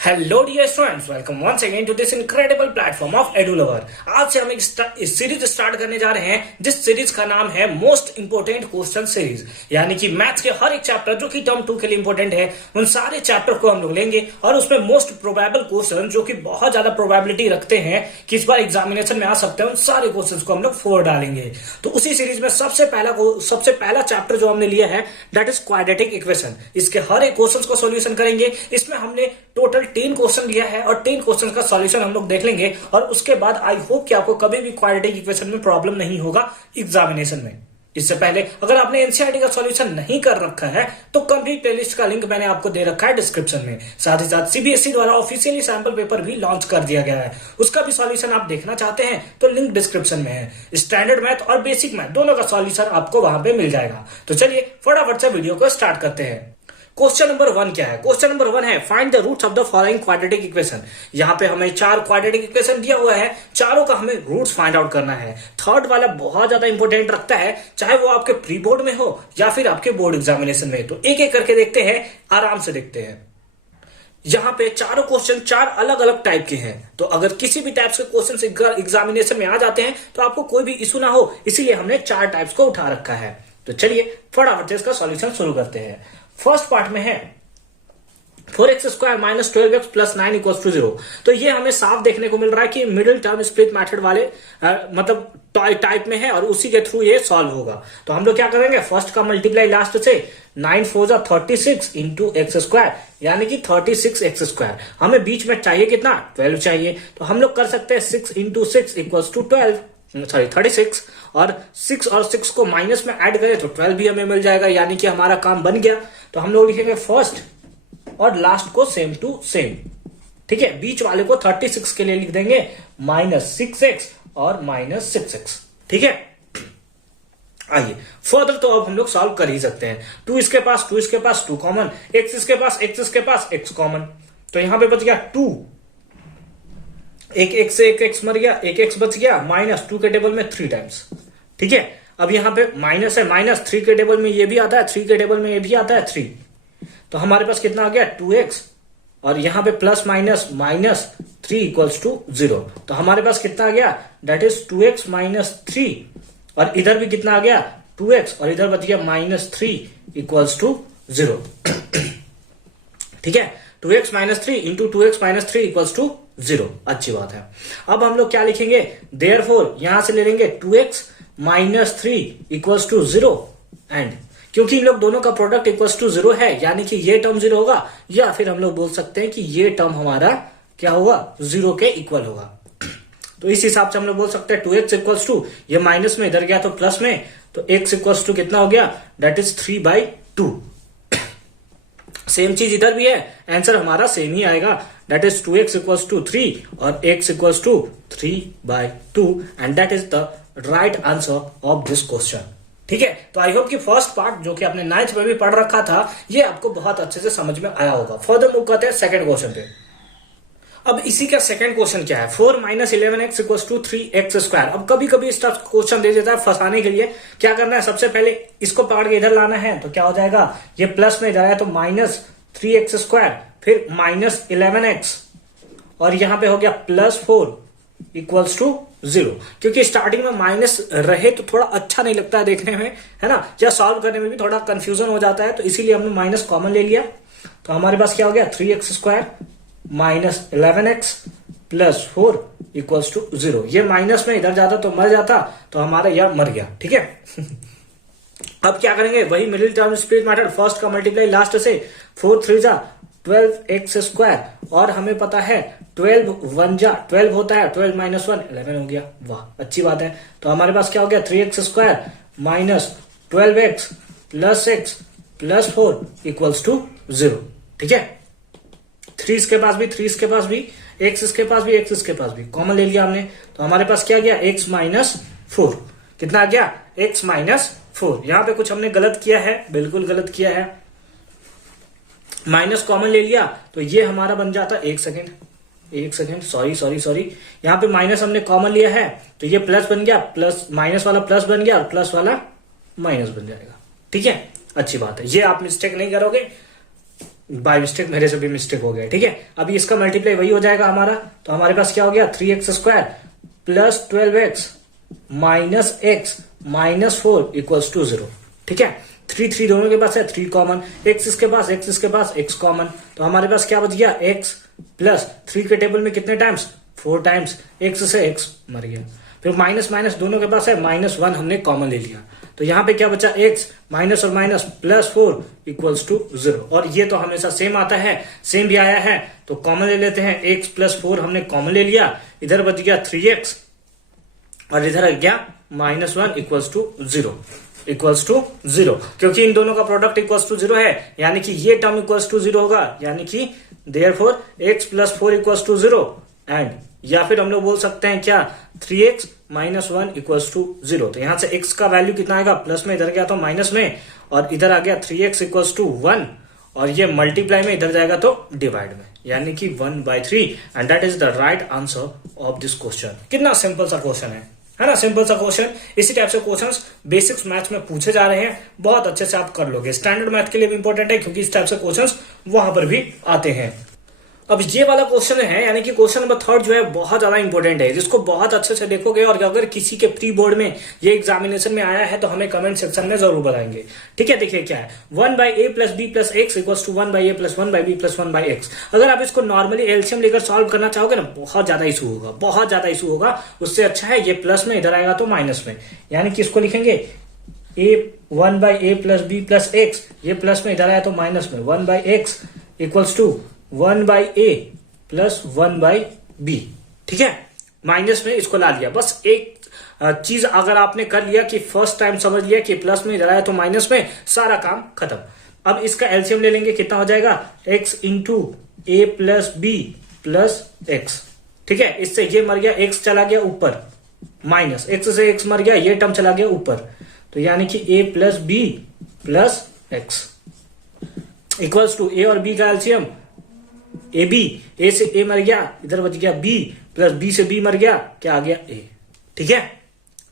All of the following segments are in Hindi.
Hello dear students, welcome once again to this incredible platform of Edulever. आज से हम एक सीरीज स्टार्ट करने जा रहे हैं जिस सीरीज का नाम है मोस्ट इंपोर्टेंट क्वेश्चन सीरीज। यानी कि मैथ्स के हर एक चैप्टर जो कि टर्म 2 के लिए इंपोर्टेंट है, उन सारे चैप्टर को हम लोग लेंगे और उसमें मोस्ट प्रोबेबल क्वेश्चन जो कि बहुत ज्यादा प्रोबेबिलिटी रखते हैं कि इस बार एग्जामिनेशन में आ सकते हैं, उन सारे क्वेश्चन को हम लोग 4 डालेंगे। तो उसी सीरीज में सबसे पहला चैप्टर जो हमने लिया है दैट इज क्वाड्रेटिक इक्वेशन। इसके हर एक क्वेश्चन को सोल्यूशन करेंगे। इसमें हमने टोटल 10 क्वेश्चन लिया है और 10 क्वेश्चन का सॉल्यूशन हम लोग देख लेंगे और उसके बाद आई होप कि आपको कभी भी क्वाड्रेटिक इक्वेशन में प्रॉब्लम नहीं होगा एग्जामिनेशन में। इससे पहले अगर आपने एनसीईआरटी का सॉल्यूशन नहीं कर रखा है तो कंप्लीट प्लेलिस्ट का लिंक मैंने आपको दे रखा है डिस्क्रिप्शन में। साथ ही साथ सीबीएसई द्वारा ऑफिशियली सैंपल पेपर भी लॉन्च कर दिया गया है, उसका भी सॉल्यूशन आप देखना चाहते हैं तो लिंक डिस्क्रिप्शन में है। स्टैंडर्ड मैथ और बेसिक मैथ दोनों का सॉल्यूशन आपको वहां पे मिल जाएगा। तो चलिए फटाफट से वीडियो को स्टार्ट करते हैं। क्वेश्चन नंबर 1 क्या है? क्वेश्चन नंबर 1 है find the roots of the following quadratic equation. यहाँ पे हमें 4 क्वाड्रेटिक इक्वेशन दिया हुआ है, चारों का हमें रूट्स फाइंड आउट करना है। थर्ड वाला बहुत ज्यादा इंपॉर्टेंट रखता है, चाहे वो आपके प्री बोर्ड में हो या फिर आपके बोर्ड एग्जामिनेशन में। तो एक एक करके देखते हैं, आराम से देखते हैं। यहाँ पे चारों क्वेश्चन 4 अलग अलग टाइप के हैं, तो अगर किसी भी टाइप के क्वेश्चन एग्जामिनेशन में आ जाते हैं तो आपको कोई भी इशू ना हो, इसीलिए हमने 4 टाइप्स को उठा रखा है। तो चलिए फटाफट से इसका सॉल्यूशन शुरू करते हैं। फर्स्ट पार्ट में है 4x² minus 12x plus 9 equal to 0। तो ये हमें साफ देखने को मिल रहा है कि मिडिल टर्म स्प्लिट मेथड वाले मतलब टाइप में है और उसी के थ्रू ये सॉल्व होगा। तो हम लोग क्या करेंगे, फर्स्ट का मल्टीप्लाई लास्ट से 9 4 जा 36 इंटू x², यानी कि 36x²। हमें बीच में चाहिए कितना, 12 चाहिए। तो हम लोग कर सकते हैं 6 इंटू 6 इक्वल टू 36 और 6 और 6 को माइनस में ऐड करें तो 12 भी हमें मिल जाएगा, यानी कि हमारा काम बन गया। तो हम लोग लिखेंगे फर्स्ट और लास्ट को सेम टू सेम। ठीक है, बीच वाले को 36 के लिए लिख देंगे -6x और -6x। ठीक है, आइए फर्दर तो अब हम लोग सॉल्व कर ही सकते हैं। 2 इसके पास 2 कॉमन, x इसके पास x कॉमन। तो यहां पे बच गया 2, एक x से एक x मर गया, एक x बच गया, -2 के टेबल में 3 टाइम्स। ठीक है, अब यहां पे माइनस है, -3 के टेबल में ये भी आता है, 3 के टेबल में ये भी आता है 3। तो हमारे पास कितना आ गया 2x और यहां पे प्लस माइनस -3 इक्वल्स टू 0। तो हमारे पास कितना आ गया, दैट इज 2x -3 और इधर भी कितना आ गया 2x और इधर बच गया -3 इक्वल्स टू 0। ठीक है, 2x -3 into 2x -3 equals to 0। अच्छी बात है। अब हम लोग क्या लिखेंगे, देयरफॉर यहां से ले लेंगे 2x -3 इक्वल्स टू 0 एंड क्योंकि इन लोग दोनों का प्रोडक्ट इक्वल्स टू 0 है, यानी कि ये टर्म 0 होगा, या फिर हम लोग बोल सकते हैं कि ये टर्म हमारा क्या होगा, 0 के इक्वल होगा। तो इस हिसाब से हम लोग बोल सकते हैं 2x इक्वल्स टू, ये माइनस में इधर गया तो प्लस में, तो x इक्वल्स टू कितना हो गया, दैट इज 3/2। सेम चीज इधर भी है, आंसर हमारा सेम ही आएगा, that is 2x equals to 3 और x equals to 3/2 and that is the right answer of this question. ठीक है, तो आई होप कि फर्स्ट पार्ट जो कि आपने 9th में भी पढ़ रखा था, ये आपको बहुत अच्छे से समझ में आया होगा। फर्दर मूव करते हैं सेकंड क्वेश्चन पे। अब इसी का सेकंड क्वेश्चन क्या है, 4 - 11x इक्वल टू 3x²। अब कभी कभी इस टाइप क्वेश्चन दे देता है फंसाने के लिए। क्या करना है, सबसे पहले इसको पकड़ के इधर लाना है, तो क्या हो जाएगा, ये प्लस में इधर आया तो -3x², फिर -11x और यहां पे हो गया +4 इक्वल्स टू 0। क्योंकि स्टार्टिंग में माइनस रहे तो थोड़ा अच्छा नहीं लगता है देखने में, है ना, या सॉल्व करने में भी थोड़ा कंफ्यूजन हो जाता है, तो इसीलिए हमने माइनस कॉमन ले लिया। तो हमारे पास क्या हो गया, 3x² -11x +4 इक्वल्स टू 0। ये माइनस में इधर जाता तो मर जाता, तो हमारा यह मर गया। ठीक है अब क्या करेंगे, वही middle term split method, first का मल्टीप्लाई लास्ट से 4 3 जा 12x² और हमें पता है 12 1 जा 12 होता है, 12 - 1 11 हो गया। वाह, अच्छी बात है। तो हमारे पास क्या हो गया, 3x² -12x +x +4 equals to 0। ठीक है, 3 इसके पास भी, 3 इसके पास भी, x इसके पास भी, x इसके पास भी, कॉमन ले लिया हमने। तो हमारे पास क्या गया, x -4। कितना आ गया, x -4। यहां पे कुछ हमने गलत किया है, बिल्कुल गलत किया है, माइनस कॉमन ले लिया तो ये हमारा बन जाता, एक सेकेंड, सॉरी, यहां पे माइनस हमने कॉमन लिया है तो ये प्लस बन गया, प्लस माइनस वाला प्लस बन गया और प्लस वाला माइनस बन जाएगा। ठीक है, अच्छी बात है, ये आप मिस्टेक नहीं करोगे, बाय मिस्टेक मेरे से भी मिस्टेक हो गया, ठीक है। अभी इसका मल्टीप्लाई वही हो जाएगा हमारा, तो हमारे पास क्या हो गया 3x square plus 12x minus x minus 4 equals to 0, ठीक है। 3 दोनों के पास है, 3 कॉमन, x इसके पास, x इसके पास, x कॉमन, तो हमारे पास क्या बच गया x प्लस 3 के टेबल में कितने टाइम्स 4 टाइम्स, x से x मर गया, फिर माइनस माइनस दोनों के पास है, -1 हमने कॉमन ले लिया, तो यहाँ पे क्या बचा x माइनस और माइनस प्लस 4 इक्वल्स टू 0, और ये तो हमेशा सेम आता है, सेम भी आया है, तो कॉमन ले लेते हैं, x प्लस 4 हमने कॉमन ले लिया, इधर बच गया 3x और इधर आ गया -1 इक्वल्स टू 0 इक्वल्स टू 0, क्योंकि इन दोनों का प्रोडक्ट इक्वल्स टू 0 है, यानी कि ये टर्म इक्वल्स टू 0 होगा, यानी कि therefore x plus 4 equals to 0 and, या फिर हम लोग बोल सकते हैं क्या 3x माइनस 1 इक्वल्स टू 0, तो यहां से x का वैल्यू कितना आएगा प्लस में, इधर गया तो माइनस में, और इधर आ गया 3x इक्वल्स टू 1, और ये मल्टीप्लाई में इधर जाएगा तो डिवाइड में, यानी कि 1/3, and that is the right answer of this question. कितना सिंपल सा क्वेश्चन है ना, सिंपल सा क्वेश्चन। इसी टाइप से क्वेश्चंस बेसिक्स मैथ्स में पूछे जा रहे हैं, बहुत अच्छे से आप कर लोगे। स्टैंडर्ड मैथ के लिए भी इंपॉर्टेंट है, क्योंकि इस टाइप से क्वेश्चंस वहां पर भी आते हैं। अब ये वाला क्वेश्चन है, यानी कि क्वेश्चन नंबर 3 जो है बहुत ज्यादा इंपॉर्टेंट है, जिसको बहुत अच्छे से देखोगे, और अगर किसी के प्री बोर्ड में ये एग्जामिनेशन में आया है तो हमें कमेंट सेक्शन में जरूर बताएंगे, ठीक है। देखिए क्या है, 1/a plus b plus x equals to 1/a plus 1/b plus 1/x। अगर आप इसको नॉर्मली एलसीएम लेकर सॉल्व करना चाहोगे ना, बहुत ज्यादा इशू होगा, बहुत ज्यादा इशू होगा। उससे अच्छा है ये प्लस में इधर आएगा तो माइनस में, यानी कि इसको लिखेंगे a 1/a plus b plus x, ये प्लस में इधर आया तो माइनस में, 1/x equals to 1/a plus 1/b, ठीक है। माइनस में इसको ला लिया, बस एक चीज अगर आपने कर लिया कि फर्स्ट टाइम समझ लिया कि प्लस में इधर आया तो माइनस में, सारा काम खत्म। अब इसका एलसीएम ले लेंगे, कितना हो जाएगा x into a plus b plus x, ठीक है। इससे ये मर गया, x चला गया ऊपर, माइनस x से x मर गया, ये टर्म चला गया ऊपर, तो यानी कि a plus b plus x equals to a और b का एलसीएम ए बी, ए से ए मर गया, इधर बच गया बी, प्लस बी से बी मर गया, क्या आ गया ए, ठीक है,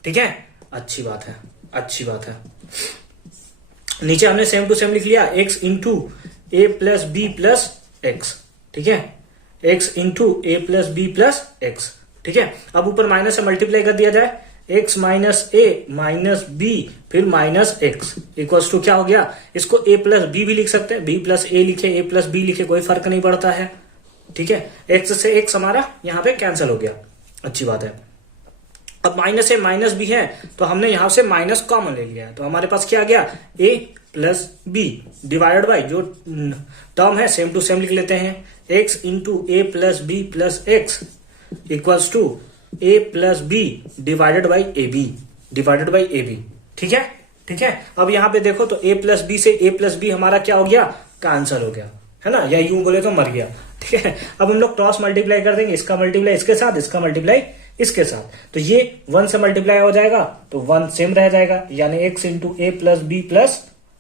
ठीक है। अच्छी बात है, अच्छी बात है। नीचे हमने सेम टू सेम लिख लिया, x into a plus b plus x, ठीक है, x into a plus b plus x, ठीक है। अब ऊपर माइनस से मल्टीप्लाई कर दिया जाए, x माइनस ए माइनस बी फिर माइनस एक्स इक्वल्स टू क्या हो गया, इसको a प्लस बी भी लिख सकते हैं, b प्लस ए लिखे, a प्लस बी लिखे, कोई फर्क नहीं पड़ता है, ठीक है। x से x हमारा यहाँ पे कैंसिल हो गया, अच्छी बात है। अब माइनस ए माइनस बी है, तो हमने यहां से माइनस कॉमन ले लिया है, तो हमारे पास क्या आ गया a plus b divided by जो टर्म है सेम टू सेम लिख लेते हैं, x into a plus b plus x equals to a plus b divided by a b, divided by a b, ठीक है, ठीक है। अब यहां पे देखो तो a प्लस बी से a प्लस बी हमारा क्या हो गया, कैंसिल हो गया, है ना, या यूं बोले तो मर गया, ठीक है। अब हम लोग क्रॉस मल्टीप्लाई कर देंगे, इसका मल्टीप्लाई इसके साथ, इसका मल्टीप्लाई इसके साथ, तो ये 1 से मल्टीप्लाई हो जाएगा तो 1 सेम रह जाएगा, यानी x into a plus b plus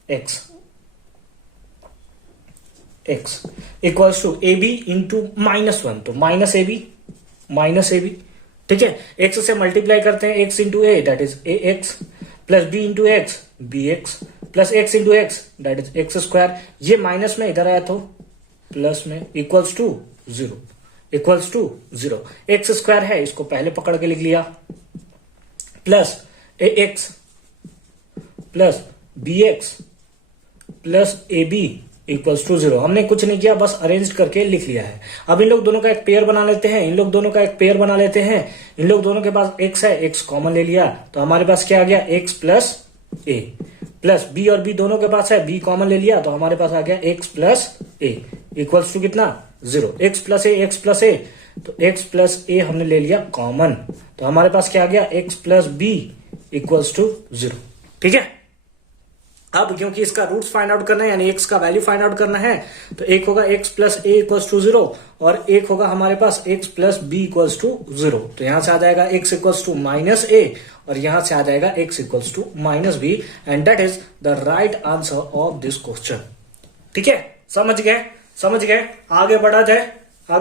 x x equals to a b into -1, तो माइनस ए बी, ठीक है। x से मल्टीप्लाई करते हैं, x into a that is a x plus b into x b x plus x into x that is x square, ये माइनस में इधर आया तो प्लस में equals to 0, equals to 0। X square है, इसको पहले पकड़ के लिख लिया, plus a x plus b x plus a b equals to 0। हमने कुछ नहीं किया, बस अरेंज करके लिख लिया है। अब इन लोग दोनों का एक पेयर बना लेते हैं, इन लोग दोनों का एक पेयर बना लेते हैं, इन लोग दोनों के पास x है, x कॉमन ले लिया, तो हमारे पास क्या आ गया x प्लस ए प्लस बी, और b दोनों के पास है, b कॉमन ले लिया, तो हमारे पास आ गया x plus a equals to कितना 0, x प्लस ए, तो x प्लस ए हमने ले लिया कॉमन, तो हमारे पास क्या आ गया x plus b equals to 0, ठीक है। अब क्योंकि इसका रूट्स फाइंड आउट करना है, यानी x का वैल्यू फाइंड आउट करना है, तो एक होगा x plus a equals to 0 और एक होगा हमारे पास x plus b equals to 0, तो यहां से आ जाएगा x equals to minus a और यहां से आ जाएगा x equals to minus b, and that is the right answer of this question, ठीक है। समझ गए, आगे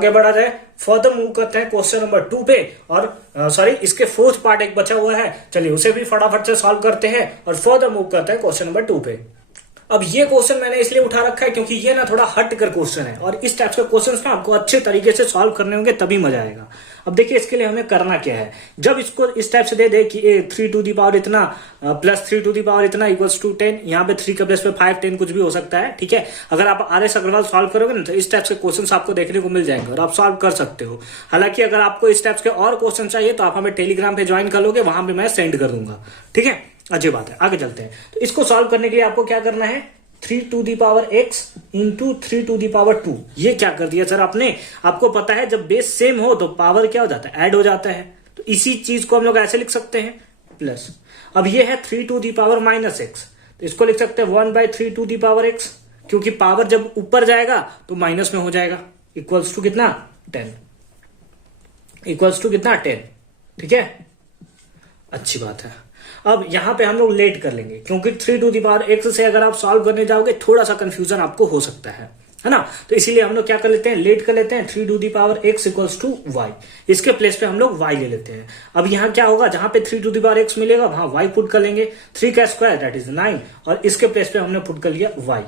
बढ़ा जाए, फर्दर मूव करते हैं क्वेश्चन नंबर 2 पे, और सॉरी इसके फोर्थ पार्ट एक बचा हुआ है, चलिए उसे भी फटाफट से सॉल्व करते हैं और फर्दर मूव करते हैं क्वेश्चन नंबर 2 पे। अब ये क्वेश्चन मैंने इसलिए उठा रखा है क्योंकि ये ना थोड़ा हट कर क्वेश्चन है और इस टाइप के क्वेश्चन ना आपको अच्छे तरीके से सॉल्व करने होंगे तभी मजा आएगा। अब देखिए इसके लिए हमें करना क्या है, जब इसको इस टाइप से दे दे कि 3 टू दी पावर इतना प्लस 3 टू दी पावर इतना इक्वल्स टू 10, यहाँ पे 3 का प्लस पे 5 10 कुछ भी हो सकता है, ठीक है। अगर आप RS अग्रवाल सॉल्व करोगे ना तो इस टाइप के क्वेश्चन आपको देखने को मिल जाएंगे और आप सॉल्व कर सकते हो। हालांकि अगर आपको इस टाइप के और क्वेश्चन चाहिए तो आप हमें टेलीग्राम पे ज्वाइन कर लोगे, वहां पे मैं सेंड कर दूंगा, ठीक है। अच्छी बात है, आगे चलते हैं। तो इसको सॉल्व करने के लिए आपको क्या करना है, 3 to the power x into 3 to the power 2। ये क्या कर दिया सर आपने, आपको पता है जब बेस सेम हो तो पावर क्या हो जाता है, ऐड हो जाता है। तो इसी चीज को हम लोग ऐसे लिख सकते हैं प्लस, अब ये है 3 to the power minus x, तो इसको लिख सकते हैं 1/3 टू दी पावर x, क्योंकि पावर जब ऊपर जाएगा तो माइनस में हो जाएगा, इक्वल्स टू कितना 10, इक्वल्स टू कितना 10, ठीक है। अच्छी बात है। अब यहां पे हम लोग लेट कर लेंगे क्योंकि 3 टू दी पावर x से अगर आप सॉल्व करने जाओगे थोड़ा सा कंफ्यूजन आपको हो सकता है ना। तो इसीलिए हम लोग क्या कर लेते हैं, लेट कर लेते हैं 3 to the power x equals to y, इसके प्लेस पे हम लोग y ले लेते हैं। अब यहां क्या होगा, जहां पे 3 टू दी पावर x मिलेगा वहां y पुट कर लेंगे, 3 का स्क्वायर दैट इज 9 और इसके प्लेस पे हमने पुट कर लिया y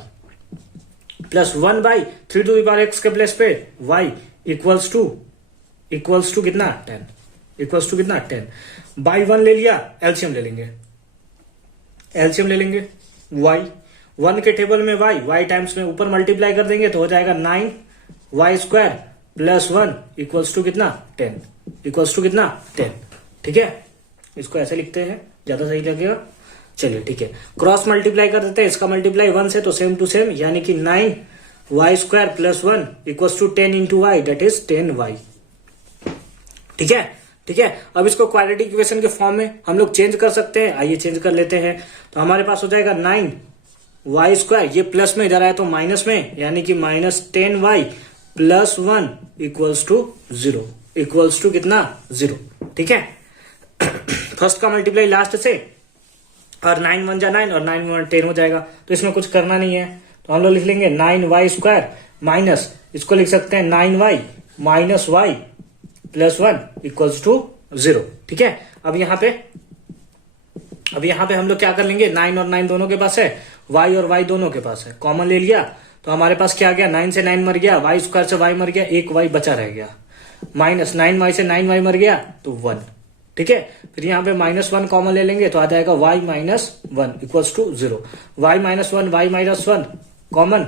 plus 1/3 to the power x के प्लेस पे y इक्वल्स टू कितना 10, इक्वल्स टू कितना 10 बाई 1 ले लिया, एलसीएम ले लेंगे, एलसीएम ले लेंगे y 1 के टेबल में y टाइम्स में ऊपर मल्टीप्लाई कर देंगे तो हो जाएगा 9y square plus 1 equals to कितना 10, इक्वल्स टू कितना 10, ठीक है। इसको ऐसे लिखते हैं, ज्यादा सही लगेगा। चलिए ठीक है, क्रॉस मल्टीप्लाई कर देते हैं, इसका मल्टीप्लाई 1 से तो सेम टू सेम, यानी कि 9y square plus 1 equals to 10 into y that is 10y, ठीक है, ठीक है। अब इसको क्वाड्रेटिक इक्वेशन के फॉर्म में हम लोग चेंज कर सकते हैं, आइए चेंज कर लेते हैं। तो हमारे पास हो जाएगा 9y स्क्वायर, ये प्लस में इधर आया तो माइनस में, यानी कि minus 10y plus 1 equals to 0, equals to कितना 0, ठीक है। फर्स्ट का मल्टीप्लाई लास्ट से और 9 1 जा 9 और 9 1 10 हो जाएगा, तो इसमें कुछ करना नहीं है। तो हम लोग लिख लेंगे 9y स्क्वायर माइनस, इसको लिख सकते हैं 9y minus y plus 1 equals to 0, ठीक है। अब यहां पे हम लोग क्या कर लेंगे, 9 और 9 दोनों के पास है, y और y दोनों के पास है, कॉमन ले लिया तो हमारे पास क्या आ गया, 9 से 9 मर गया, y स्क्वायर से y मर गया, एक y बचा रह गया, माइनस 9y से 9y मर गया तो 1, ठीक है। फिर यहाँ पे -1 कॉमन ले लेंगे तो आ जाएगा y minus 1 equals to 0, y minus 1 y minus 1 common,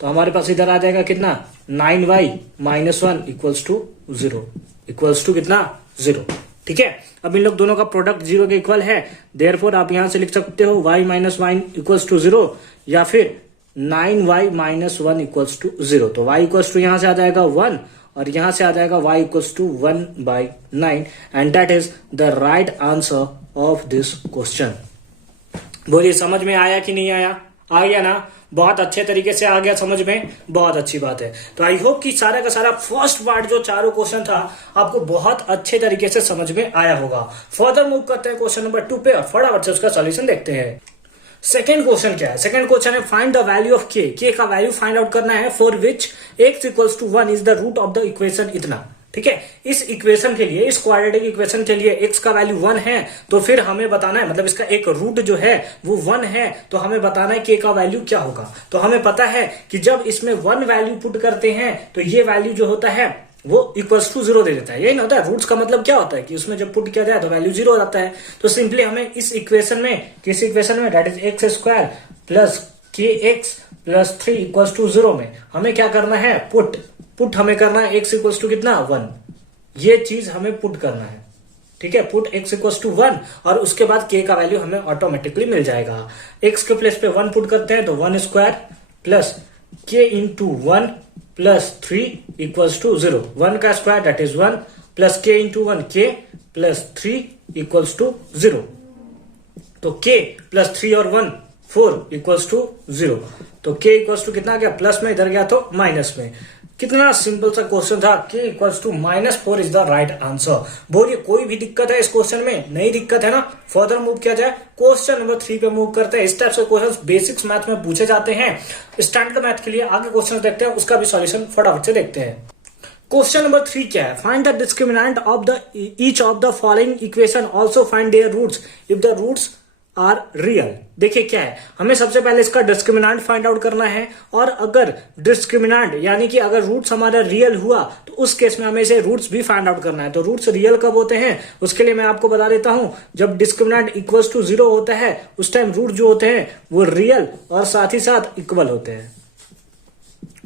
तो हमारे पास इधर आ जाएगा कितना 9y minus 1 equals to 0, equals to कितना 0, ठीक है। अब इन लोग दोनों का प्रोडक्ट 0 के इक्वल है, देयरफॉर आप यहां से लिख सकते हो y माइनस 1 इक्वल्स टू 0 या फिर 9y माइनस 1 इक्वल्स टू 0। तो y इक्वल्स टू यहां से आ जाएगा 1 और यहां से आ जाएगा y equals to 1/9 and that is the right answer of this question. बोलिए समझ में आया कि नहीं आया, आ गया ना, बहुत अच्छे तरीके से आ गया समझ में, बहुत अच्छी बात है। तो आई होप कि सारा का सारा फर्स्ट पार्ट जो चारों क्वेश्चन था आपको बहुत अच्छे तरीके से समझ में आया होगा। फर्दर मूव करते हैं क्वेश्चन नंबर 2 पे और फटाफट से उसका सॉल्यूशन देखते हैं। सेकंड क्वेश्चन क्या है, सेकंड क्वेश्चन है find the value of k का वैल्यू फाइंड आउट करना है फॉर विच x इक्वल्स टू 1 is the root of the equation इतना, ठीक है। इस इक्वेशन के लिए, इस क्वाड्रेटिक इक्वेशन के लिए x का वैल्यू 1 है तो फिर हमें बताना है, मतलब इसका एक रूट जो है वो 1 है तो हमें बताना है k का वैल्यू क्या होगा। तो हमें पता है कि जब इसमें 1 वैल्यू पुट करते हैं तो ये वैल्यू जो होता है वो इक्वल्स टू 0 दे देता है, यही ना होता है। रूट्स का मतलब क्या होता है कि उसमें जब पुट किया जाए तो वैल्यू 0 हो जाता है। तो सिंपली हमें इस इक्वेशन में, किस इक्वेशन में, that is x square plus के एक्स प्लस 3 इक्वल्स टू 0 में हमें क्या करना है, पुट हमें करना है x इक्वल्स टू कितना 1, ये चीज हमें पुट करना है, ठीक है। पुट x इक्वल्स टू 1 और उसके बाद k का वैल्यू हमें ऑटोमेटिकली मिल जाएगा। x के प्लेस पे 1 पुट करते हैं तो 1 square plus k into 1 plus 3 equals to 0, 1 का square that is 1 plus k into 1 k plus 3 equals to 0, तो k प्लस 3 और 1 4 इक्वल्स टू 0, तो k इक्वल्स टू कितना गया, प्लस में, इधर गया तो माइनस में। कितना सिंपल सा क्वेश्चन था, k equals to -4 is the right answer. बोलिए कोई भी दिक्कत है इस क्वेश्चन में, नहीं दिक्कत है ना। फर्दर मूव किया जाए, क्वेश्चन नंबर 3 पे मूव करते हैं। इस टाइप से क्वेश्चन बेसिक्स मैथ में पूछे जाते हैं। स्टैंडर्ड मैथ के लिए आगे क्वेश्चन देखते हैं, उसका भी सॉल्यूशन फटाफट से देखते हैं। क्वेश्चन नंबर 3 क्या है, find the discriminant of the each of the following equation, also find their roots if the roots are real. देखिए क्या है, हमें सबसे पहले इसका डिस्क्रिमिनेंट फाइंड आउट करना है, और अगर डिस्क्रिमिनेंट यानी कि अगर रूट्स हमारा रियल हुआ तो उस केस में हमें इसे रूट्स भी फाइंड आउट करना है। तो रूट्स रियल कब होते हैं उसके लिए मैं आपको बता देता हूं, जब डिस्क्रिमिनेंट इक्वल्स टू 0 होता है उस टाइम रूट जो होते हैं वो रियल और साथ ही साथ इक्वल होते हैं।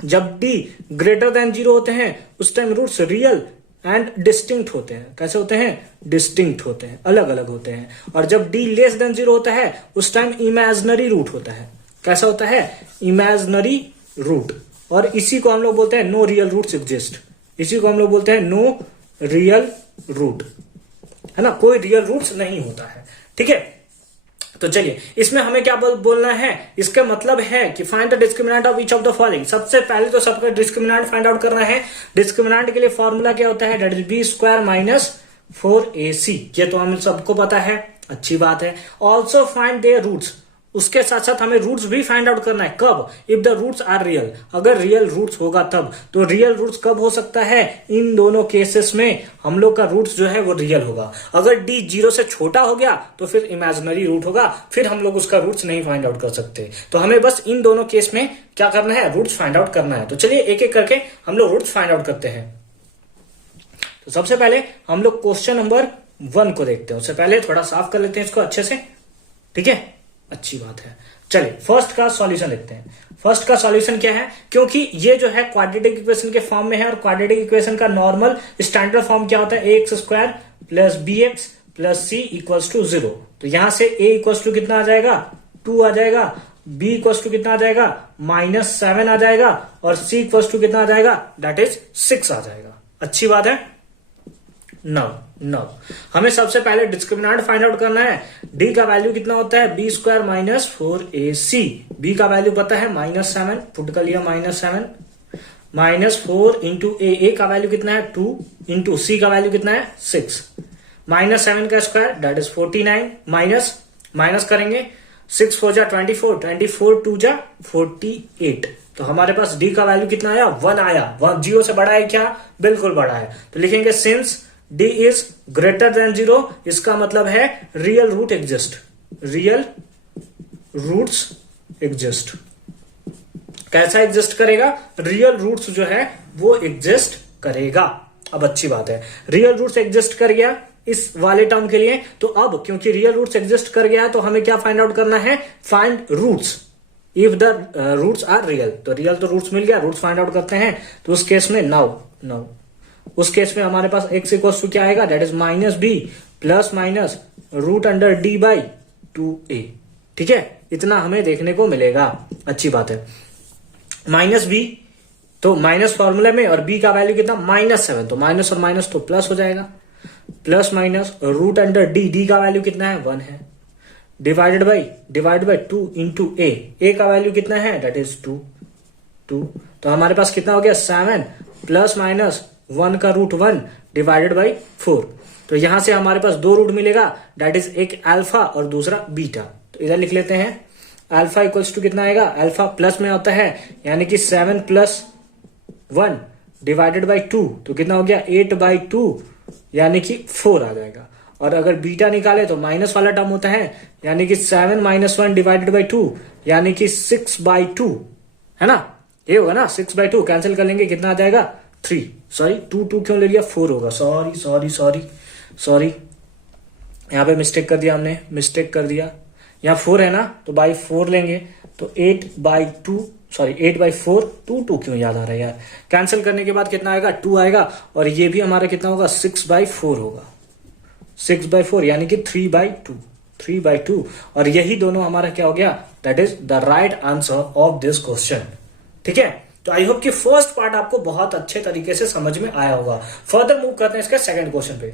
जब d ग्रेटर देन 0 होते हैं उस time roots real and distinct होते हैं। कैसे होते हैं? डिस्टिंक्ट होते हैं, अलग अलग होते हैं। और जब d लेस देन 0 होता है उस टाइम इमेजिनरी रूट होता है। कैसा होता है? Imaginary root. और इसी को हम लोग बोलते हैं नो रियल रूट्स एग्जिस्ट। इसी को हम लोग बोलते हैं नो रियल रूट, है ना, कोई रियल रूट्स नहीं होता है। ठीक है, तो चलिए इसमें हमें क्या बोलना है, इसका मतलब है कि find the discriminant of each of the following. सबसे पहले तो सबका डिस्क्रिमिनेंट फाइंड आउट करना है। डिस्क्रिमिनेंट के लिए फॉर्मूला क्या होता है? That is b square minus 4ac। ये तो हम सबको पता है, अच्छी बात है। ऑल्सो फाइंड देयर रूट्स, उसके साथ साथ हमें रूट्स भी फाइंड आउट करना है। कब? If the roots are real, अगर रियल रूट्स होगा तब। तो रियल रूट्स कब हो सकता है? इन दोनों केसेस में हम लोग का रूट्स जो है वो रियल होगा। अगर d 0 से छोटा हो गया तो फिर इमेजिनरी रूट होगा, फिर हम लोग उसका रूट्स नहीं फाइंड आउट कर सकते। तो हमें बस इन दोनों केस में क्या करना है? रूट्स फाइंड आउट करना है। तो चलिए एक एक करके हम लोग रूट्स फाइंड आउट करते हैं। तो सबसे पहले हम लोग क्वेश्चन नंबर 1 को देखते हैं। उससे पहले थोड़ा साफ कर लेते हैं इसको अच्छे से, ठीक है, अच्छी बात है। चलिए फर्स्ट का सॉल्यूशन लिखते हैं। फर्स्ट का सॉल्यूशन क्या है? क्योंकि ये जो है क्वाड्रेटिक इक्वेशन के फॉर्म में है, और क्वाड्रेटिक इक्वेशन का नॉर्मल स्टैंडर्ड फॉर्म क्या होता है? ax square plus bx plus c equals to 0। तो यहां से a इक्वल्स टू कितना आ जाएगा? 2 आ जाएगा। b इक्वल्स टू कितना आ जाएगा? -7 आ जाएगा। और c इक्वल्स टू कितना आ जाएगा? दैट इज 6 आ जाएगा। अच्छी बात है। नाउ हमें सबसे पहले डिस्क्रिमिनेंट फाइंड आउट करना है। d का वैल्यू कितना होता है? B square minus 4ac। b का वैल्यू पता है -7, पुट कर लिया -7 -4 इंटू a का वैल्यू कितना है? 2 इंटू c का वैल्यू कितना है? 6। -7 का स्क्वायर दैट इज 49, माइनस करेंगे 6 4 जा 24, 24 2 जा 48। तो हमारे पास d का वैल्यू कितना आया? 1 आया। 1 0 से बड़ा है क्या? बिल्कुल बड़ा है। तो लिखेंगे since d is greater than 0, इसका मतलब है real root exist. Real roots exist. कैसा एग्जिस्ट करेगा? रियल रूट्स जो है वो एग्जिस्ट करेगा। अब अच्छी बात है, रियल रूट्स एग्जिस्ट कर गया इस वाले टर्म के लिए। तो अब क्योंकि रियल रूट्स एग्जिस्ट कर गया तो हमें क्या फाइंड आउट करना है? Find roots if the roots are real. तो रियल तो रूट्स मिल गया, रूट्स फाइंड आउट करते हैं। तो उस केस में नाउ उस केस में हमारे पास x इक्वल्स टू क्या आएगा? That is -b plus minus root under d by 2a। ठीक है, इतना हमें देखने को मिलेगा। अच्छी बात है। -b तो माइनस फॉर्मूले में, और b का वैल्यू कितना? -7। तो माइनस और माइनस तो प्लस हो जाएगा। Plus minus root under d का वैल्यू कितना है? 1 है। डिवाइडेड बाई 2 इंटू a का वैल्यू कितना है? That is 2। तो हमारे पास कितना हो गया? 7 प्लस माइनस 1 का रूट 1 डिवाइडेड बाई 4। तो यहां से हमारे पास 2 रूट मिलेगा, दैट इज एक अल्फा और दूसरा बीटा। तो इधर लिख लेते हैं अल्फा इक्वल्स टू कितना आएगा? अल्फा प्लस में होता है यानी कि 7 प्लस 1 डिवाइडेड बाई 2। तो कितना हो गया? 8/2 यानी कि 4 आ जाएगा। और अगर बीटा निकाले तो माइनस वाला टर्म होता है यानी कि 7 - 1 डिवाइडेड बाई 2 यानी कि 6/2, है ना? ये होगा ना, 6/2 कैंसिल कर लेंगे, कितना आ जाएगा? 3। सॉरी 2 क्यों ले लिया? 4 होगा। सॉरी यहाँ पे मिस्टेक कर दिया हमने, मिस्टेक कर दिया। यहाँ 4 है ना, तो बाई 4 लेंगे तो 8/2, सॉरी 8/4। 2 क्यों याद आ रहा है यार? कैंसिल करने के बाद कितना आएगा? 2 आएगा। और ये भी हमारा कितना होगा? 6/4 होगा। 6/4 यानी कि 3/2। और यही दोनों हमारा क्या हो गया? That is the right answer of this question. ठीक है, तो आई होप कि फर्स्ट पार्ट आपको बहुत अच्छे तरीके से समझ में आया होगा। फर्दर मूव करते हैं इसका सेकंड क्वेश्चन पे।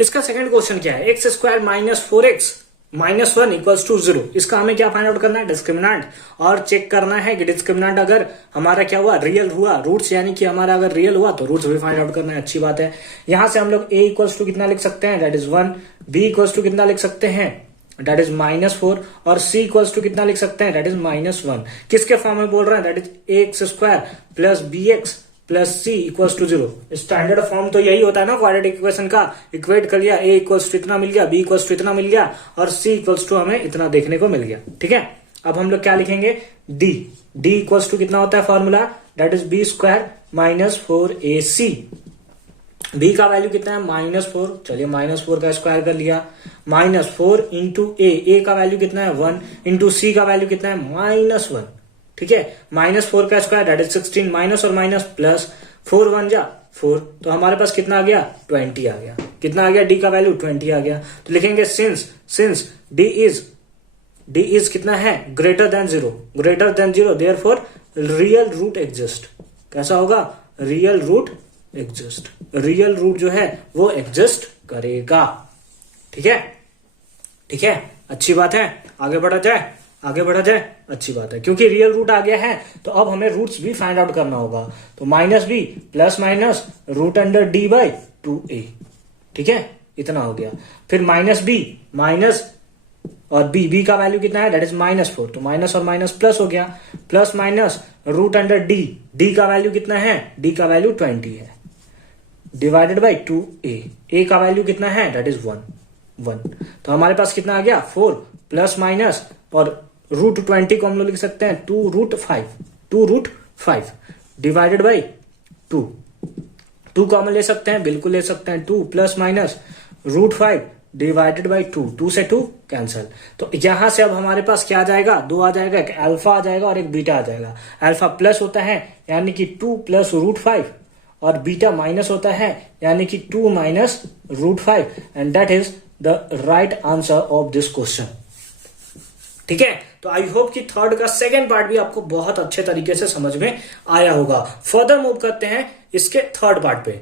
इसका सेकंड क्वेश्चन क्या है? x square minus 4x minus 1 equals to 0। इसका हमें क्या फाइंड आउट करना है? डिस्क्रिमिनेंट। और चेक करना है कि डिस्क्रिमिनेंट अगर हमारा क्या हुआ? रियल हुआ। रूट्स यानी कि हमारा अगर रियल हुआ तो रूट्स भी फाइंड आउट करना है। अच्छी बात है। यहां से हम लोग a इक्वल्स टू कितना लिख सकते हैं? That is 1। b equals to कितना लिख सकते हैं? That is -4। और c इक्वल्स टू कितना लिख सकते हैं? That is -1। किसके फॉर्म में बोल रहे हैं? That is ax square plus bx plus c equals to 0। Standard form तो यही होता है ना क्वाड्रेटिक इक्वेशन का। इक्वेट कर लिया, ए इक्वल्स टू इतना मिल गया, बी इक्वल्स टू इतना मिल गया और सी इक्वल्स टू हमें इतना देखने को मिल गया। ठीक है, अब हम लोग क्या लिखेंगे, डी। डी इक्वल्स टू कितना होता है formula, that is b square minus 4ac। B का वैल्यू कितना है -4, चलिए -4 का स्क्वायर कर लिया, -4 इंटू ए का वैल्यू कितना है 1, इंटू सी का वैल्यू कितना है -1। ठीक है, -4 का स्क्वायर दैट इज 16, माइनस और माइनस प्लस, 4 1 जा 4, तो हमारे पास कितना आ गया 20 आ गया। कितना आ गया, डी का वैल्यू 20 आ गया। तो लिखेंगे सिंस डी इज कितना है greater than 0, therefore real root exist. कैसा होगा, real root exist, real root जो है वो एग्जिस्ट करेगा। ठीक है, अच्छी बात है। आगे बढ़ा जाए, अच्छी बात है, क्योंकि रियल रूट आ गया है तो अब हमें रूट्स भी फाइंड आउट करना होगा। तो -b plus minus root under d by 2a। ठीक है, इतना हो गया। फिर -b माइनस और b का वैल्यू कितना है, दैट इज -4, तो माइनस और माइनस प्लस हो गया, plus minus root under d का वैल्यू कितना है, d का वैल्यू 20 है, डिवाइडेड बाई 2a का वैल्यू कितना है, दैट इज 1। तो हमारे पास कितना आ गया 4 प्लस माइनस और रूट 20 को हम लोग लिख सकते हैं 2 रूट 5 डिवाइडेड बाई 2 को हम ले सकते हैं, बिल्कुल ले सकते हैं, 2 plus minus root 5 divided by 2 से 2 कैंसल। तो यहां से अब हमारे पास क्या आ जाएगा, 2 आ जाएगा, एक अल्फा आ जाएगा और एक बीटा आ जाएगा। अल्फा प्लस होता है यानी कि 2 प्लस रूट 5 और बीटा माइनस होता है यानी कि 2 minus root 5 and that is the right answer of this question. ठीक है, तो आई होप कि थर्ड का सेकेंड पार्ट भी आपको बहुत अच्छे तरीके से समझ में आया होगा। फर्दर मूव करते हैं इसके थर्ड पार्ट पे।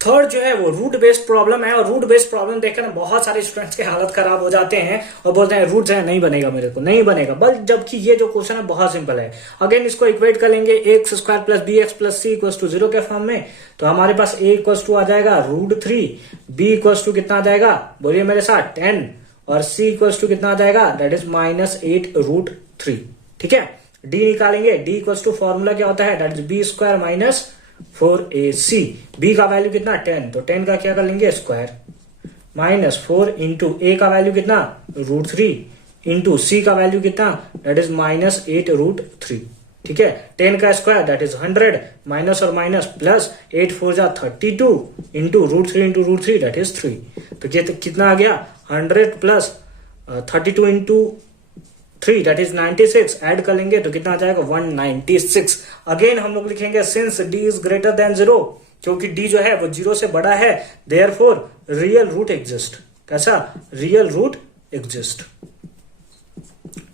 थर्ड जो है वो रूट बेस्ड प्रॉब्लम है और रूट बेस्ड प्रॉब्लम देखकर ना बहुत सारे स्टूडेंट्स के हालत खराब हो जाते हैं और बोलते हैं रूट है नहीं बनेगा, मेरे को नहीं बनेगा, बस जबकि ये जो क्वेश्चन है बहुत सिंपल है। अगेन इसको इक्वेट कर लेंगे x square plus b x plus c equals to 0 के फॉर्म में। तो हमारे पास ए इक्वल्स टू आ जाएगा √3, बी इक्वल्स टू कितना आ जाएगा, बोलिए मेरे साथ 10 और c इक्वल्स टू कितना आ जाएगा, दैट इज -8√3। ठीक है, d निकालेंगे, d इक्वल्स टू फॉर्मूला क्या होता है, that is b square minus 4ac। b का वैल्यू कितना 10, तो 10 का क्या कर लेंगे स्क्वायर, -4 इंटू a का वैल्यू कितना √3 इंटू c का वैल्यू कितना, दैट इज -8√3। ठीक है, 10 का स्क्वायर दैट इज 100, माइनस और माइनस प्लस, 8 4 जा 32 इंटू √3 इंटू √3 दैट इज 3। तो कितना आ गया 100 plus 32 into 3 that is 96, add कर लेंगे तो कितना आ जाएगा 196। अगेन हम लोग लिखेंगे since d is greater than 0, क्योंकि d जो है वो 0 से बड़ा है, देयरफॉर रियल रूट एग्जिस्ट। कैसा, रियल रूट एग्जिस्ट।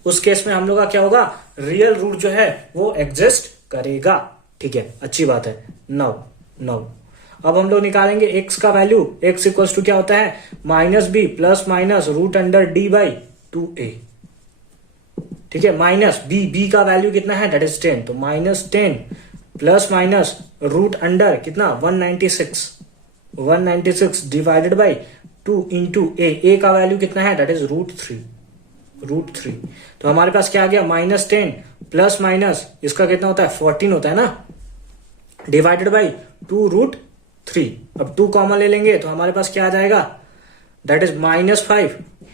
उस केस में हम लोग का क्या होगा, रियल रूट जो है वो एग्जिस्ट करेगा। ठीक है, अच्छी बात है। नाउ अब हम लोग निकालेंगे x का वैल्यू, x इक्वल्स टू क्या होता है -b plus minus root under d by 2a। ठीक है, माइनस b का वैल्यू कितना है, दैट इज 10, तो -10 प्लस माइनस रूट अंडर कितना 196 डिवाइडेड बाई 2 इंटू a का वैल्यू कितना है, दैट इज √3। तो हमारे पास क्या आ गया -10 प्लस माइनस इसका कितना होता है 14 होता है ना, डिवाइडेड बाई 2√3। अब 2 कॉमन ले लेंगे तो हमारे पास क्या आ जाएगा, that is -5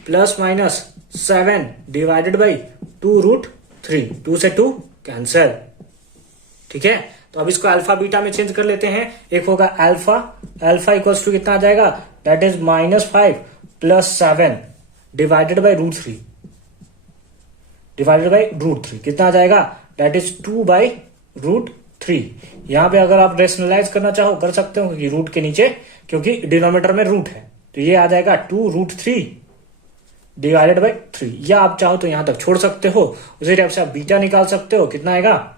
plus minus 7 divided by 2√3, 2 से 2 कैंसल। ठीक है, तो अब इसको अल्फा बीटा में चेंज कर लेते हैं। एक होगा अल्फा इक्वल्स टू कितना आ जाएगा, that is -5 plus 7 divided by √3 कितना आ जाएगा, दैट इज 2/√3। यहां पे अगर आप रेशनलाइज करना चाहो कर सकते हो, क्योंकि रूट के नीचे, क्योंकि डिनोमिनेटर में रूट है, तो ये आ जाएगा 2√3 डिवाइडेड बाई 3, या आप चाहो तो यहां तक छोड़ सकते हो। उसी टाइप से आप बीटा निकाल सकते हो, कितना आएगा